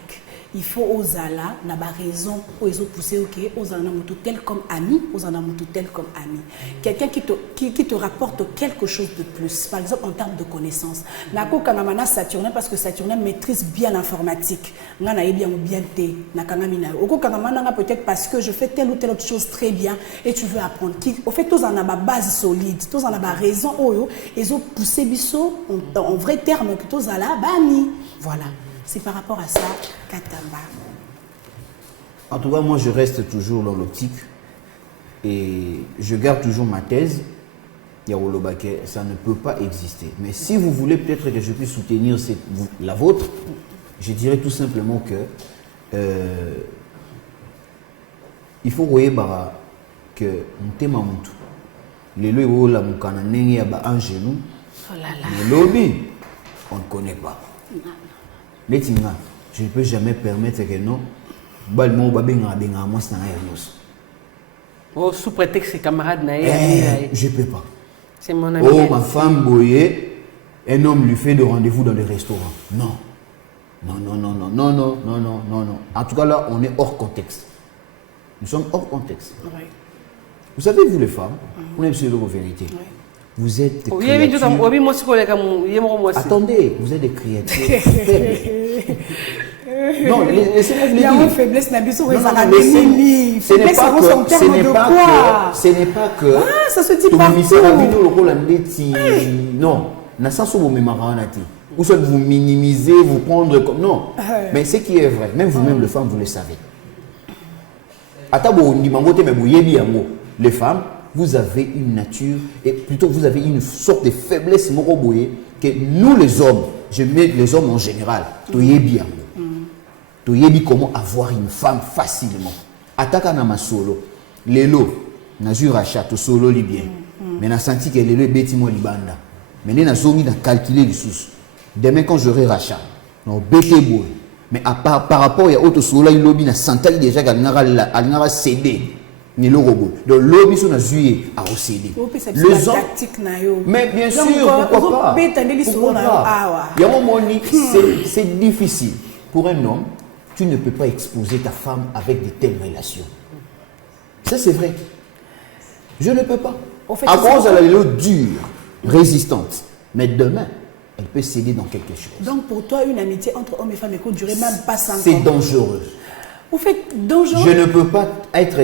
Il faut oser là, n'a pas raison, pour les autres pousser, ok, oser tel comme ami, oser tel comme ami. Quelqu'un qui te rapporte quelque chose de plus, par exemple en termes de connaissances. Nako kanamana Saturnin parce que Saturnin maîtrise bien l'informatique. Nana bien ou bien té, nakangamina. Oko kanamana peut-être parce que je fais telle ou telle autre chose très bien et tu veux apprendre. Au fait, tous en a ma base solide, tous en a ma raison, ils ont poussé biso en vrai terme que tous en a bani. Voilà. C'est par rapport à ça, Katamba. En tout cas, moi, je reste toujours dans l'optique et je garde toujours ma thèse. Yaolobake, ça ne peut pas exister. Mais si vous voulez peut-être que je puisse soutenir la vôtre, je dirais tout simplement que il faut voir que Ntema Moutou, les lois la moukana nengi aba un genou, le lobby, on ne connaît pas. Je ne peux jamais permettre que non. Oh, sous prétexte que camarade je ne peux pas. C'est mon ami. Oh, ma femme Boye, un homme lui fait de rendez-vous dans le restaurant. Non. En tout cas, là, on est hors contexte. Nous sommes hors contexte. Oui. Vous savez, vous les femmes, on est sur vos vérités. Oui. Vous êtes des créatures... Attendez, vous êtes des créatures faibles. Non, laissez-moi vous le dire. Il y a une faiblesse, ce n'est pas que... Ah, ça se dit partout. Non, vous soit vous minimisez, vous prendre comme... Non, mais ce qui est vrai, même vous-même, les femmes, vous le savez. Les femmes, vous avez une nature, et plutôt vous avez une sorte de faiblesse que nous les hommes, je mets les hommes en général, bien. Comment avoir une femme facilement. Attaque à ma solo, l'élo, n'a eu rachat, solo libyen. Mais n'a senti que l'élo est bêtiment libanda. Mais n'a zomi n'a calculé les sous. Demain quand j'aurai rachat, non bêté boy. Mais par rapport à autre solo, il lobby n'a senti déjà qu'elle n'a cédé. Ni le robot. Donc l'objet sur nazué a recédé. Les hommes. Mais bien sûr, pourquoi pas? Il y a un moment c'est difficile pour un homme tu ne peux pas exposer ta femme avec de telles relations. Ça, c'est vrai. Je ne peux pas. Au fait, À c'est cause, ça. elle est dure, résistante. Mais demain, elle peut céder dans quelque chose. Donc pour toi, une amitié entre hommes et femmes peut durer même pas 5 ans. C'est dangereux. Au fait, dangereux. Je ne peux pas être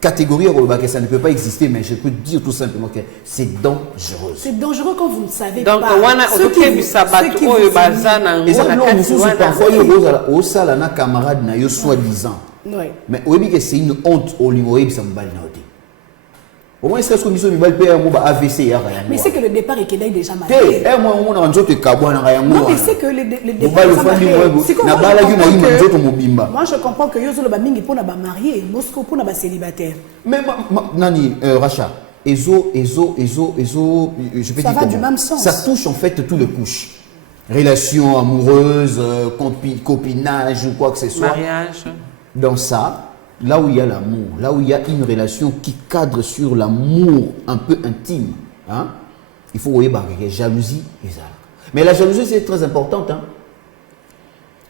catégorie que ça ne peut pas exister, mais je peux dire tout simplement que c'est dangereux. C'est dangereux quand vous ne savez Donc, pas. wana Ceux qui vous- otokebisa ceux bato qui vous oyo unissent. baza na Et ça, ngo na non, kati nous wana. parfois, au sala na camarade na yo soi-disant. Ouais. Mais oui, que c'est une honte au lingoïb ça me balle na ôté. Au moins, est-ce que nous sommes mal payés à AVC et à rien? Mais c'est que le départ est qu'il est déjà Té, marié. moi, on a un autre cabouin à rien. Non, mais c'est que le départ Mobile est déjà fandi marié. moi, C'est comme na moi, bala je yu na comprends yima que- nzoto mobimba. Moi, je comprends que Yozolo Bamingi pour na marié, Moscou pour na célibataire. Mais Nani, Racha, je peux Ça dire va comment? du même sens. Ça touche en fait toutes les couches. Relations amoureuses, copinage ou quoi que ce soit. Mariage. Dans ça, là où il y a l'amour, là où il y a une relation qui cadre sur l'amour un peu intime, hein, il faut voir que jalousie et ça. Mais la jalousie, c'est très importante. Hein.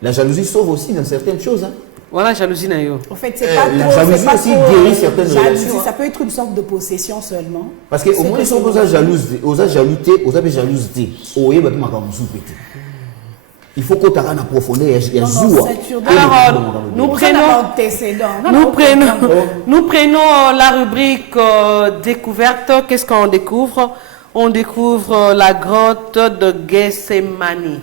La jalousie sauve aussi dans certaines choses. Hein. Wana jalousie na yo. En fait, c'est pas la trop, jalousie c'est pas aussi trop, guérit certaines jalousie, relations, hein. Ça peut être une sorte de possession seulement. Parce qu'au moins, si on peut jalouser, il faut qu'on t'arrête en profondeur. Il y a Non, zoua. c'est sûr. Alors, nous prenons la rubrique découverte. Qu'est-ce qu'on découvre? On découvre la grotte de Gethsemane.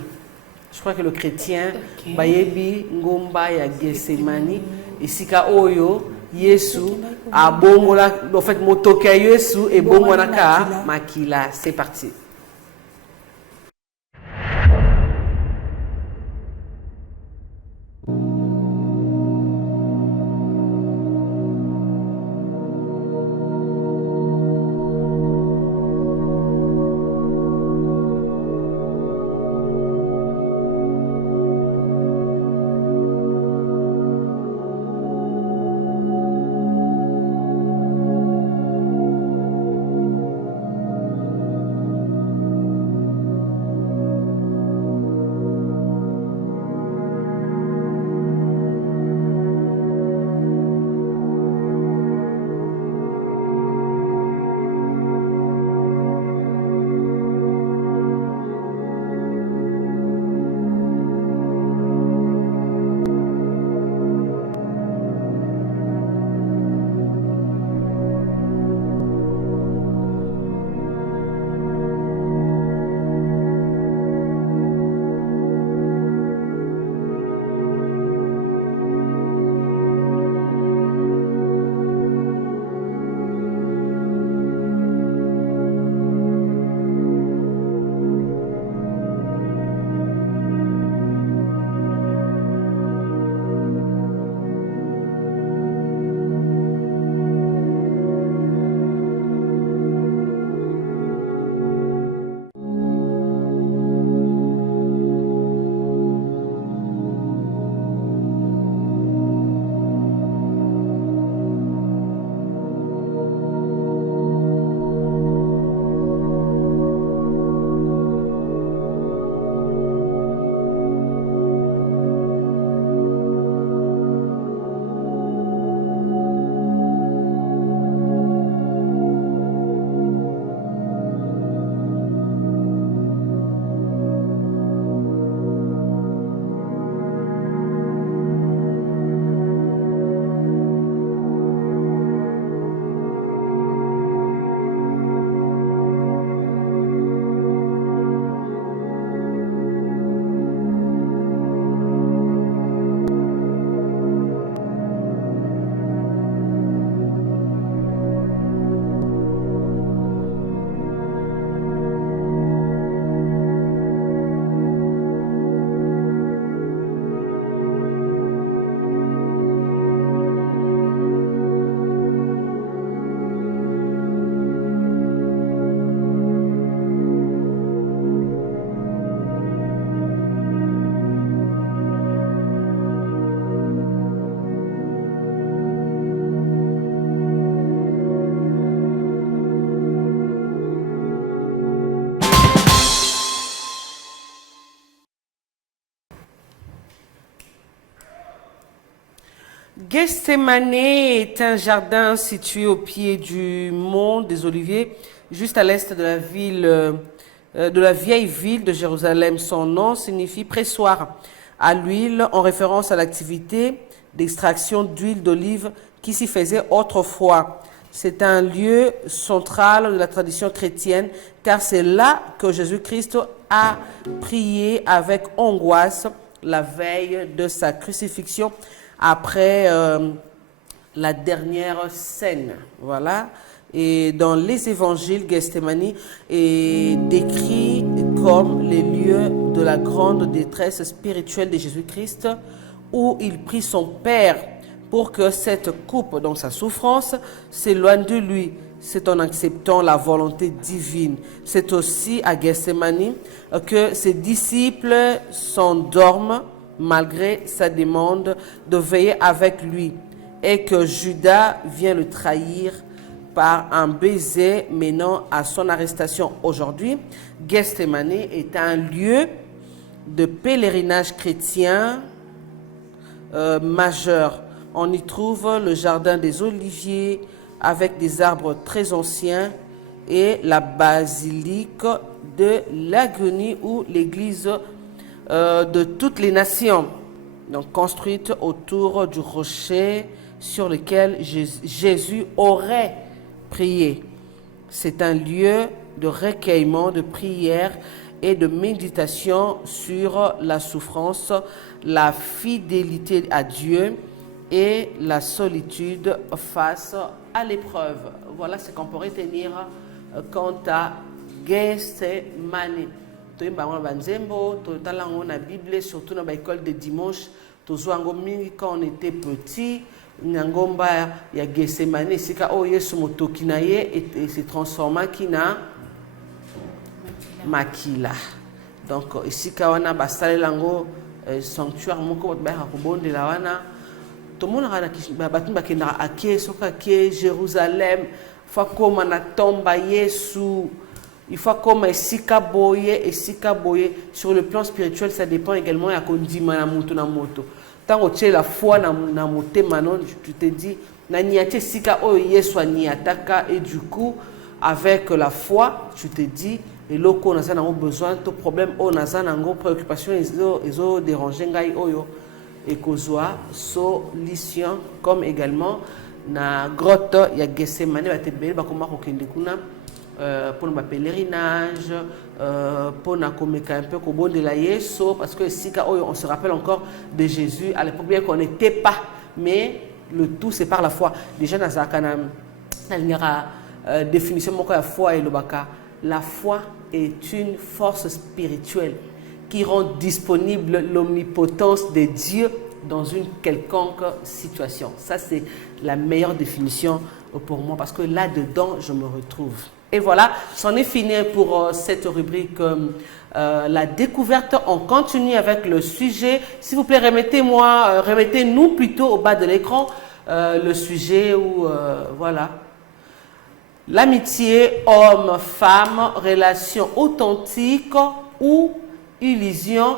Je crois que le chrétien, Bayebi Ngomba ya Gethsemane, Isika Oyo, Yesu, a Bongola, en fait, Motoka Yesu et Bongonaka Makila. C'est parti. Gethsemane est un jardin situé au pied du mont des Oliviers, juste à l'est de la ville, de la vieille ville de Jérusalem. Son nom signifie pressoir à l'huile, en référence à l'activité d'extraction d'huile d'olive qui s'y faisait autrefois. C'est un lieu central de la tradition chrétienne, car c'est là que Jésus-Christ a prié avec angoisse la veille de sa crucifixion, après la dernière scène. Voilà. Et dans les évangiles, Gethsemane est décrit comme les lieux de la grande détresse spirituelle de Jésus-Christ, où il prie son Père pour que cette coupe, donc sa souffrance, s'éloigne de lui. C'est en acceptant la volonté divine. C'est aussi à Gethsemane que ses disciples s'endorment malgré sa demande de veiller avec lui, et que Judas vient le trahir par un baiser menant à son arrestation. Aujourd'hui, Gethsemane est un lieu de pèlerinage chrétien majeur. On y trouve le jardin des Oliviers avec des arbres très anciens et la basilique de l'Agonie, ou l'église de toutes les nations, donc construite autour du rocher sur lequel Jésus aurait prié. C'est un lieu de recueillement, de prière et de méditation sur la souffrance, la fidélité à Dieu et la solitude face à l'épreuve. Voilà ce qu'on pourrait tenir quant à Gethsemane. La Bible, surtout dans l'école de dimanche, quand on était petit, Nyangomba ya Gethsemane, sika o Yesu motoki na ye et se transforma kina makila. Donc ici wana basale lango sanctuaire moko ba ko la wana to mona na batu bakenda ake soka ke Jérusalem fa koma na tomba Yesu. Il faut comme esika boye sur le plan spirituel, ça dépend également à kondima na moto na moto. Tant que tu as la foi na moté manon, tu te dis na niate sika o Yesu niataka, et du coup avec la foi, tu te dis et loko na sana besoin to problème o na sana ngo préoccupation ezo déranger ngai oyo et kozwa solution, comme également na grotte ya Gethsemane ba te bel ba koma ko kende kuna pour le pèlerinage, pour un peu de la Yesu, parce que si on se rappelle encore de Jésus à l'époque, bien qu'on n'était pas, mais le tout c'est par la foi. Déjà dans la définition de la foi et le baka, la foi est une force spirituelle qui rend disponible l'omnipotence de Dieu dans une quelconque situation. Ça c'est la meilleure définition pour moi, parce que là-dedans je me retrouve. Et voilà, c'en est fini pour cette rubrique la découverte. On continue avec le sujet. S'il vous plaît, remettez-nous plutôt au bas de l'écran le sujet où, voilà. L'amitié homme-femme, relation authentique ou illusion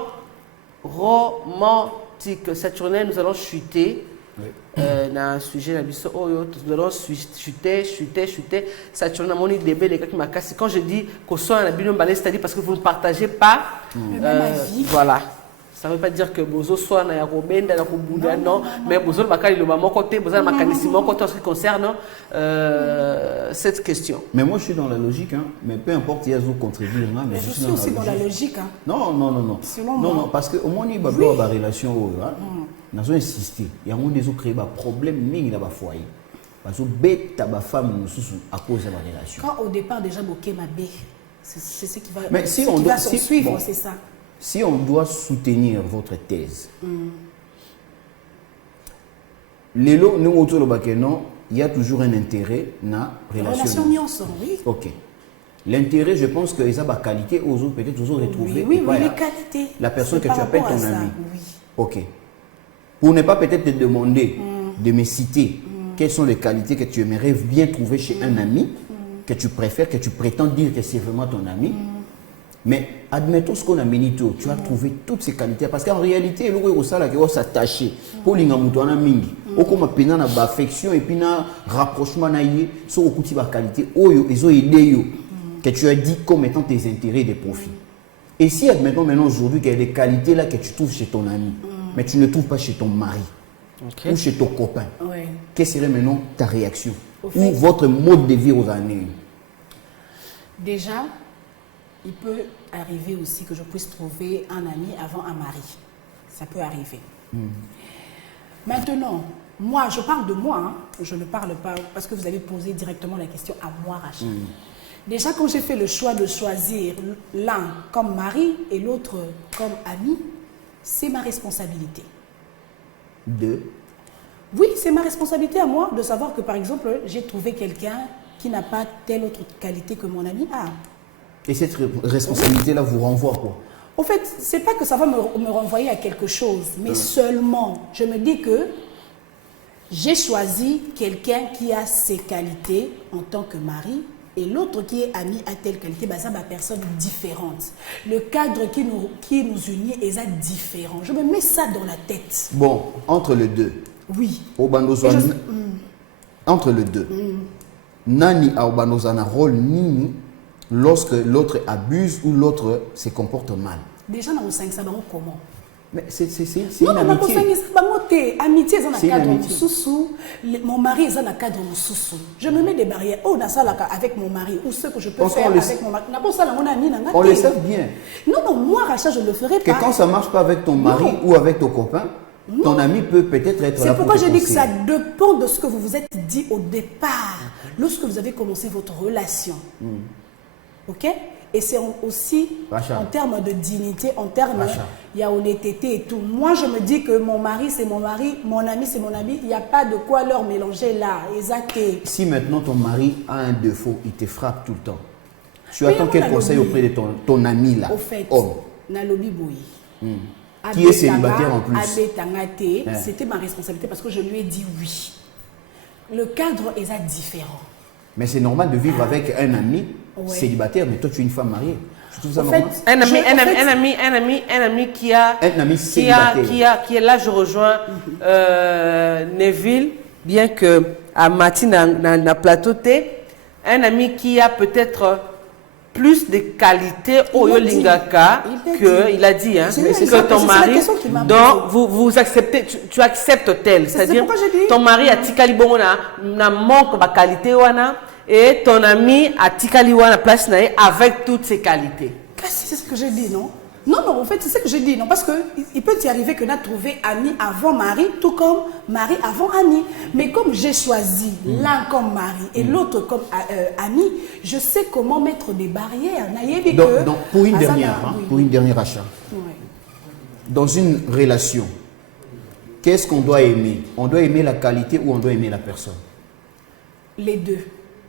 romantique. Cette journée, nous allons chuter. Dans un sujet, nous allons chuter. Saturne, quand je dis que c'est-à-dire parce que vous ne partagez pas voilà. Ça ne veut pas dire que vous soit non, mais vous avez le moment côté, vous avez mécanisme côté en ce qui concerne cette question. Mais moi je suis dans la logique, hein, mais peu importe, il y a d'autres contribuer. Mais je suis aussi dans la logique. Hein. Non, parce que au moins il y a une relation. Nous avons insisté. Il y a des problèmes dans le foyer. Parce que les femmes à cause de la relation. Quand au départ déjà bloqué ma B, c'est ce qui va, mais si on doit suivre, c'est ça. Si on doit soutenir votre thèse, il y a toujours un intérêt dans la relation. Oui. Ok. L'intérêt, je pense que les qualités, peut-être toujours retrouver. Oui, les qualités. La personne que tu appelles ton ami. Oui. Ok. Pour ne pas peut-être te demander de me citer quelles sont les qualités que tu aimerais bien trouver chez un ami, que tu préfères, que tu prétends dire que c'est vraiment ton ami. Mais admettons ce qu'on a ménito, tu as trouvé toutes ces qualités. Parce qu'en réalité, il faut s'attacher pour l'ingamuto na mingi. au comme pena na ba affection et puis na rapprochement na yé so okuti ba qualité oyo ezo aider yo que tu as dit comme étant tes intérêts et des profits. Et si admettons maintenant aujourd'hui qu'il y a des qualités là que tu trouves chez ton ami mais tu ne trouves pas chez ton mari ou chez ton copain, quelle serait maintenant ta réaction ou votre mode de vie aux années? Déjà, il peut arriver aussi que je puisse trouver un ami avant un mari. Ça peut arriver. Maintenant, moi, je parle de moi, hein. Je ne parle pas, parce que vous avez posé directement la question à moi, Rachel. Déjà, quand j'ai fait le choix de choisir l'un comme mari et l'autre comme ami, c'est ma responsabilité. Oui, c'est ma responsabilité à moi de savoir que, par exemple, j'ai trouvé quelqu'un qui n'a pas telle autre qualité que mon ami a. Et cette responsabilité-là vous renvoie quoi? En fait, c'est pas que ça va me renvoyer à quelque chose, mais seulement, je me dis que j'ai choisi quelqu'un qui a ses qualités en tant que mari et l'autre qui est ami a telle qualité, bah ça ma personne différente. Le cadre qui nous unit est différent. Je me mets ça dans la tête. Bon, entre les deux. Oui. Entre les deux. Nani a un rôle nini lorsque l'autre abuse ou l'autre se comporte mal. Déjà, dans le 5, ça va comment? Mais c'est une amitié. Amitié, c'est un cadre sous. Mon mari est un cadre sous. Je me mets des barrières. Oh, on a ça avec mon mari ou ce que je peux faire avec mon mari. On le sait bien. Non, moi, Rachel, je ne le ferai pas. Que quand ça ne marche pas avec ton mari ou avec ton copain, ton ami peut peut-être être là. C'est pourquoi je dis que ça dépend de ce que vous vous êtes dit au départ, lorsque vous avez commencé votre relation. Ok? Et c'est aussi en termes de dignité, en termes, il y a honnêteté et tout. Moi, je me dis que mon mari, c'est mon mari, mon ami, c'est mon ami. Il n'y a pas de quoi leur mélanger là. Exact. Si maintenant ton mari a un défaut, il te frappe tout le temps, tu attends quel conseil auprès de ton ami là? Au fait, Nalobi Boyi. Qui est célibataire en plus. C'était ma responsabilité parce que je lui ai dit oui. Le cadre est différent. Mais c'est normal de vivre avec un ami célibataire, mais toi tu es une femme mariée. Je trouve ça normal. Un ami qui est là, je rejoins Neville, bien que à Mati na plateau un ami qui a peut-être plus de qualité au Lingaka que il a dit, hein, que ton mari. Donc vous acceptez, tu acceptes tel, c'est-à-dire ton mari a tikali bongo na manque de qualité wana et ton ami a tikali wana place na avec toutes ses qualités. C'est ce que j'ai dit, non? Non, en fait, c'est ce que j'ai dit, non, parce qu'il peut y arriver que tu as trouvé ami avant mari, tout comme mari avant ami. Mais comme j'ai choisi l'un comme mari et l'autre comme ami, je sais comment mettre des barrières. Donc pour une dernière achat, dans une relation, qu'est-ce qu'on doit aimer? On doit aimer la qualité ou on doit aimer la personne? Les deux.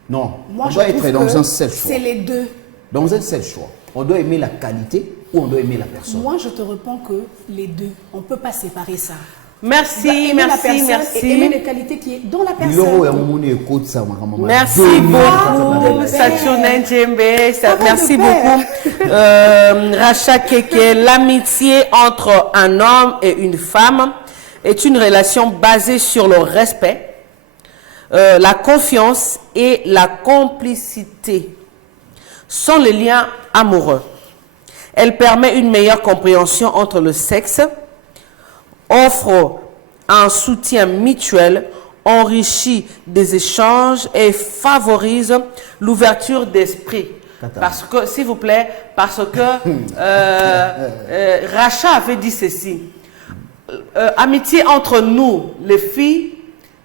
Non, on doit être dans un seul choix. C'est les deux. Dans un seul choix. On doit aimer la qualité ou on doit aimer la personne? Moi, je te réponds que les deux. On ne peut pas séparer ça. Merci. Aimer les qualités qui est dans la personne. Merci beaucoup, Saturnin Djembe. Merci beaucoup, Racha Keke. L'amitié entre un homme et une femme est une relation basée sur le respect, la confiance et la complicité. Sont les liens amoureux. Elle permet une meilleure compréhension entre le sexe, offre un soutien mutuel, enrichit des échanges et favorise l'ouverture d'esprit. Parce que, s'il vous plaît, parce que Racha avait dit ceci. Amitié entre nous, les filles,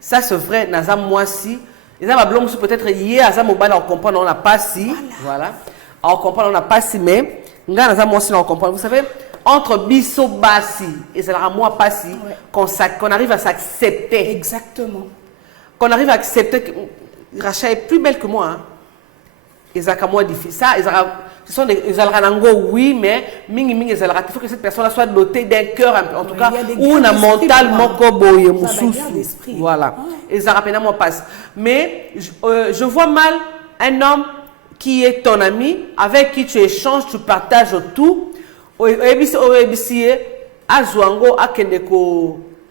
ça c'est vrai, Nazam moi si. Les hommes peut-être hier, on comprend, on n'a pas si. Voilà. On comprend, on n'a pas si, mais on comprend. Vous savez, entre biso basi et ça moi pas si, qu'on arrive à s'accepter. Exactement. Qu'on arrive à accepter que Racha est plus belle que moi. Hein. Et ça, moi, difficile. Ça, ce sont des oui, mais il faut que cette personne soit dotée d'un cœur, en tout cas, ou un mentalement koboye, voilà. Et ça rappelle moi passe. Mais je vois mal un homme qui est ton ami, avec qui tu échanges, tu partages tout.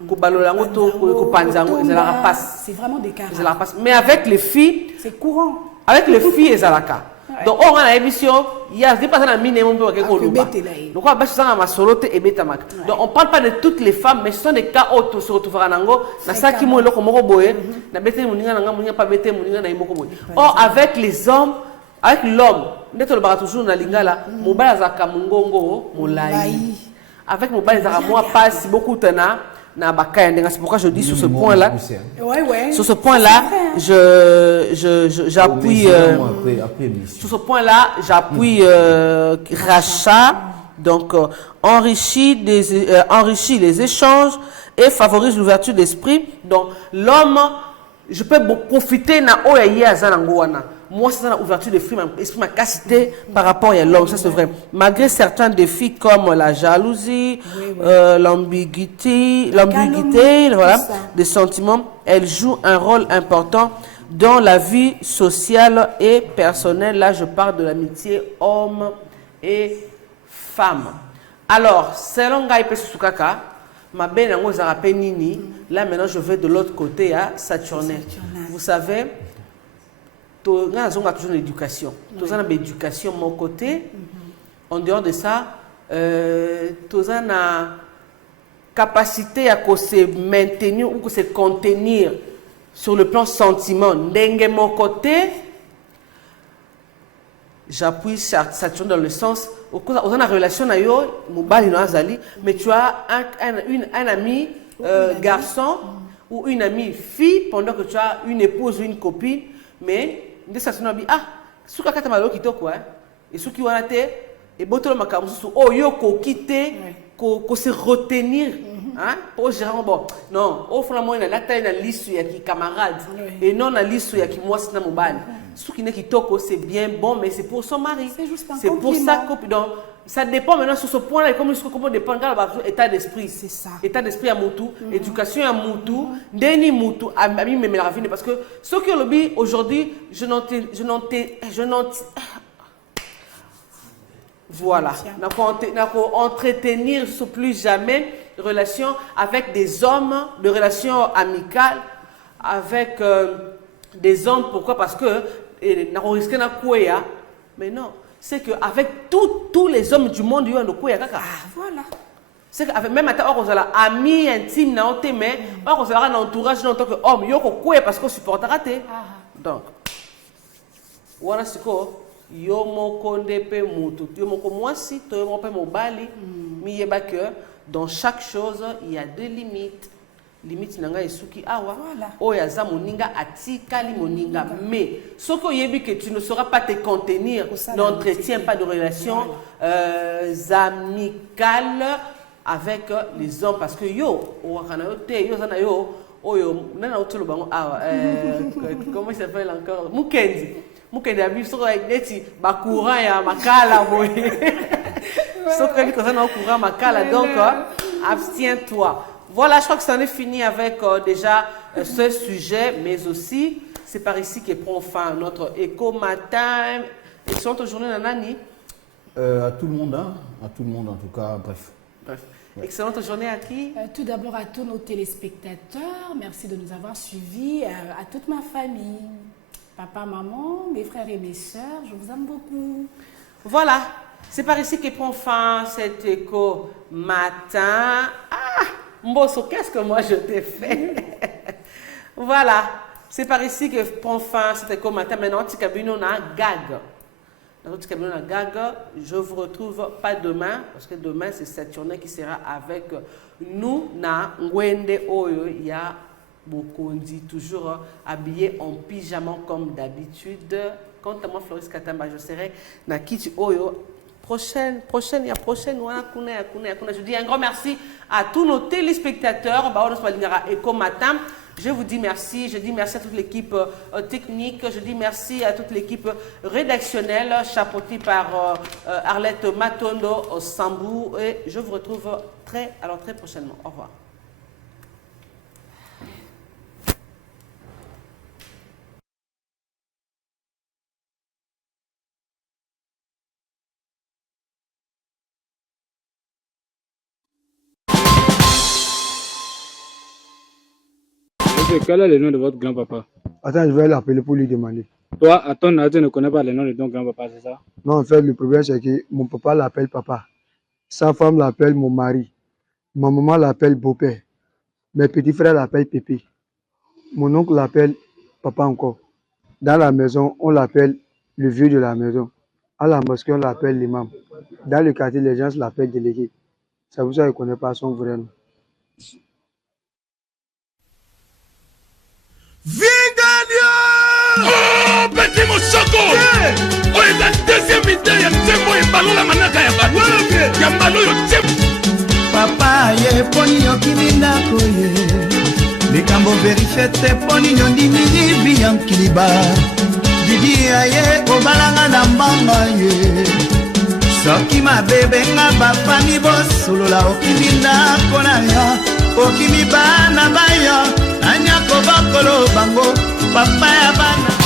Kobalolango to kopanzango ezalaka passe. C'est vraiment des cas. Ezalaka passe. Mais avec les filles, C'est courant. avec les filles ezalaka. Donc on a émission, il y a des personnes à minimum pour quelque chose. Donc on va ça ma solote et betamak. Donc on parle pas de toutes les femmes, mais ce sont des cas autres se retrouvent nango na ça qui mo loko moko boye na bete muninga nanga muninga pas bete muninga na imoko boye. Or avec les hommes, avec l'homme, neto le bara toujours na lingala, mobala za kamungongo molai. Avec mobala za moi passe beaucoup tena. C'est pourquoi je dis sur ce point-là. Sur ce point-là, j'appuie. Sur ce point-là, j'appuie Racha. Donc, enrichit les échanges et favorise l'ouverture d'esprit. Donc, l'homme, je peux profiter na oyaye azanangoana. Moi, c'est une ouverture d'esprit, ma capacité par rapport à l'homme, ça c'est vrai. Malgré certains défis comme la jalousie, l'ambiguïté, voilà, des sentiments, elle joue un rôle important dans la vie sociale et personnelle. Là, je parle de l'amitié homme et femme. Alors, selon Gaïpe Sukaka, ma belle Nini, là maintenant je vais de l'autre côté à Saturne. Vous savez, nous avons toujours l'éducation. Nous avons l'éducation de mon côté. En dehors de ça, nous avons la capacité à se maintenir ou à se contenir sur le plan sentiment. De mon côté, j'appuie Saturne dans le sens où on a une relation avec mais tu as un ami garçon ou une amie fille pendant que tu as une épouse ou une copine, mais de ça sonne ah ce que tu as dit quoi et ce qui va été et botolo makamusu oh yo ko quitter ko se retenir hein pour gérer bon non au fond moi na taille na liste ya ki camarade et non na liste ya ki moi c'est na mobile ce qui n'est qui toko c'est bien bon mais c'est pour son mari c'est pour ça que donc ça dépend maintenant sur ce point là comme comment dépend état d'esprit c'est ça état d'esprit à mutu éducation à mutu deni mutu à mimi me la vie parce que ce que lobby aujourd'hui je n'en voilà n'a entretenir plus jamais relation avec des hommes de relations amicales avec des hommes pourquoi parce que n'a risqué na quoi mais non c'est qu'avec tous les hommes du monde, il y a un voilà. C'est qu'avec même on a amis intimes, mais on a un entourage en tant qu'homme, il y a un parce qu'on supporte à rater. Donc, voilà ce que yo moko ndepe mutu, yo moko mwasi, to yo moko mobali, mi yeba que dans chaque chose, il y a des limites. Limite nanga esuki awa oya za moninga atikali moninga mais ce que yebi que tu ne sauras pas te contenir n'entretiens pas de relations amicales avec les hommes parce que yo wakana yo te yo zana yo oyo nana otolo bango awa comment il s'appelle encore Mukendi abi so neti ba courant ya makala boye so que ko zana courant makala donc abstiens-toi. Voilà, je crois que ça en est fini avec déjà ce sujet, mais aussi, c'est par ici que prend fin notre éco matin. Excellente journée, Nanani. À tout le monde, hein? À tout le monde en tout cas, bref. Ouais. Excellente journée à qui? Tout d'abord à tous nos téléspectateurs, merci de nous avoir suivis, à toute ma famille, papa, maman, mes frères et mes sœurs, je vous aime beaucoup. Voilà, c'est par ici que prend fin cet éco matin. Ah! Mbosso, qu'est-ce que moi je t'ai fait? Voilà, c'est par ici que prend fin cet éco matin. Maintenant, on a gag. Je vous retrouve pas demain, parce que demain c'est Saturne qui sera avec nous. Na Ngwende Oyo, il y a Bokondi, toujours habillé en pyjama comme d'habitude. Quant à moi, Floris Katamba, je serai na Kiti Oyo. Prochaine, je dis un grand merci à tous nos téléspectateurs. Je vous dis merci. Je dis merci à toute l'équipe technique. Je dis merci à toute l'équipe rédactionnelle, chapeautée par Arlette Matondo au Sambou. Et je vous retrouve très prochainement. Au revoir. quel est le nom de votre grand-papa? Attends, je vais l'appeler pour lui demander. Toi, à ton âge, tu ne connais pas le nom de ton grand-papa, c'est ça? Non, en fait, le problème, c'est que mon papa l'appelle papa. Sa femme l'appelle mon mari. Ma maman l'appelle beau-père. Mes petits frères l'appellent Pépé. Mon oncle l'appelle papa encore. Dans la maison, on l'appelle le vieux de la maison. À la mosquée, on l'appelle l'imam. Dans le quartier, les gens l'appellent délégué. C'est pour ça qu'il ne connaît pas son vrai nom. Oh, petit Moshoko! Oh, et la deuxième idée, ya Tsembo et Balo la manaka ya Batu. Ya Balo yo Tsembo. Papa ye poni yo kiminda koye. Likambo verifie te poni yo ndimi biyan kiliba. Didi aye obalanga na mbanga ye. Soki mabebe nga bafami bosolola okiminda kona ya. Okimi bana bayo. Anya kobakolo bango. Papa ya bana.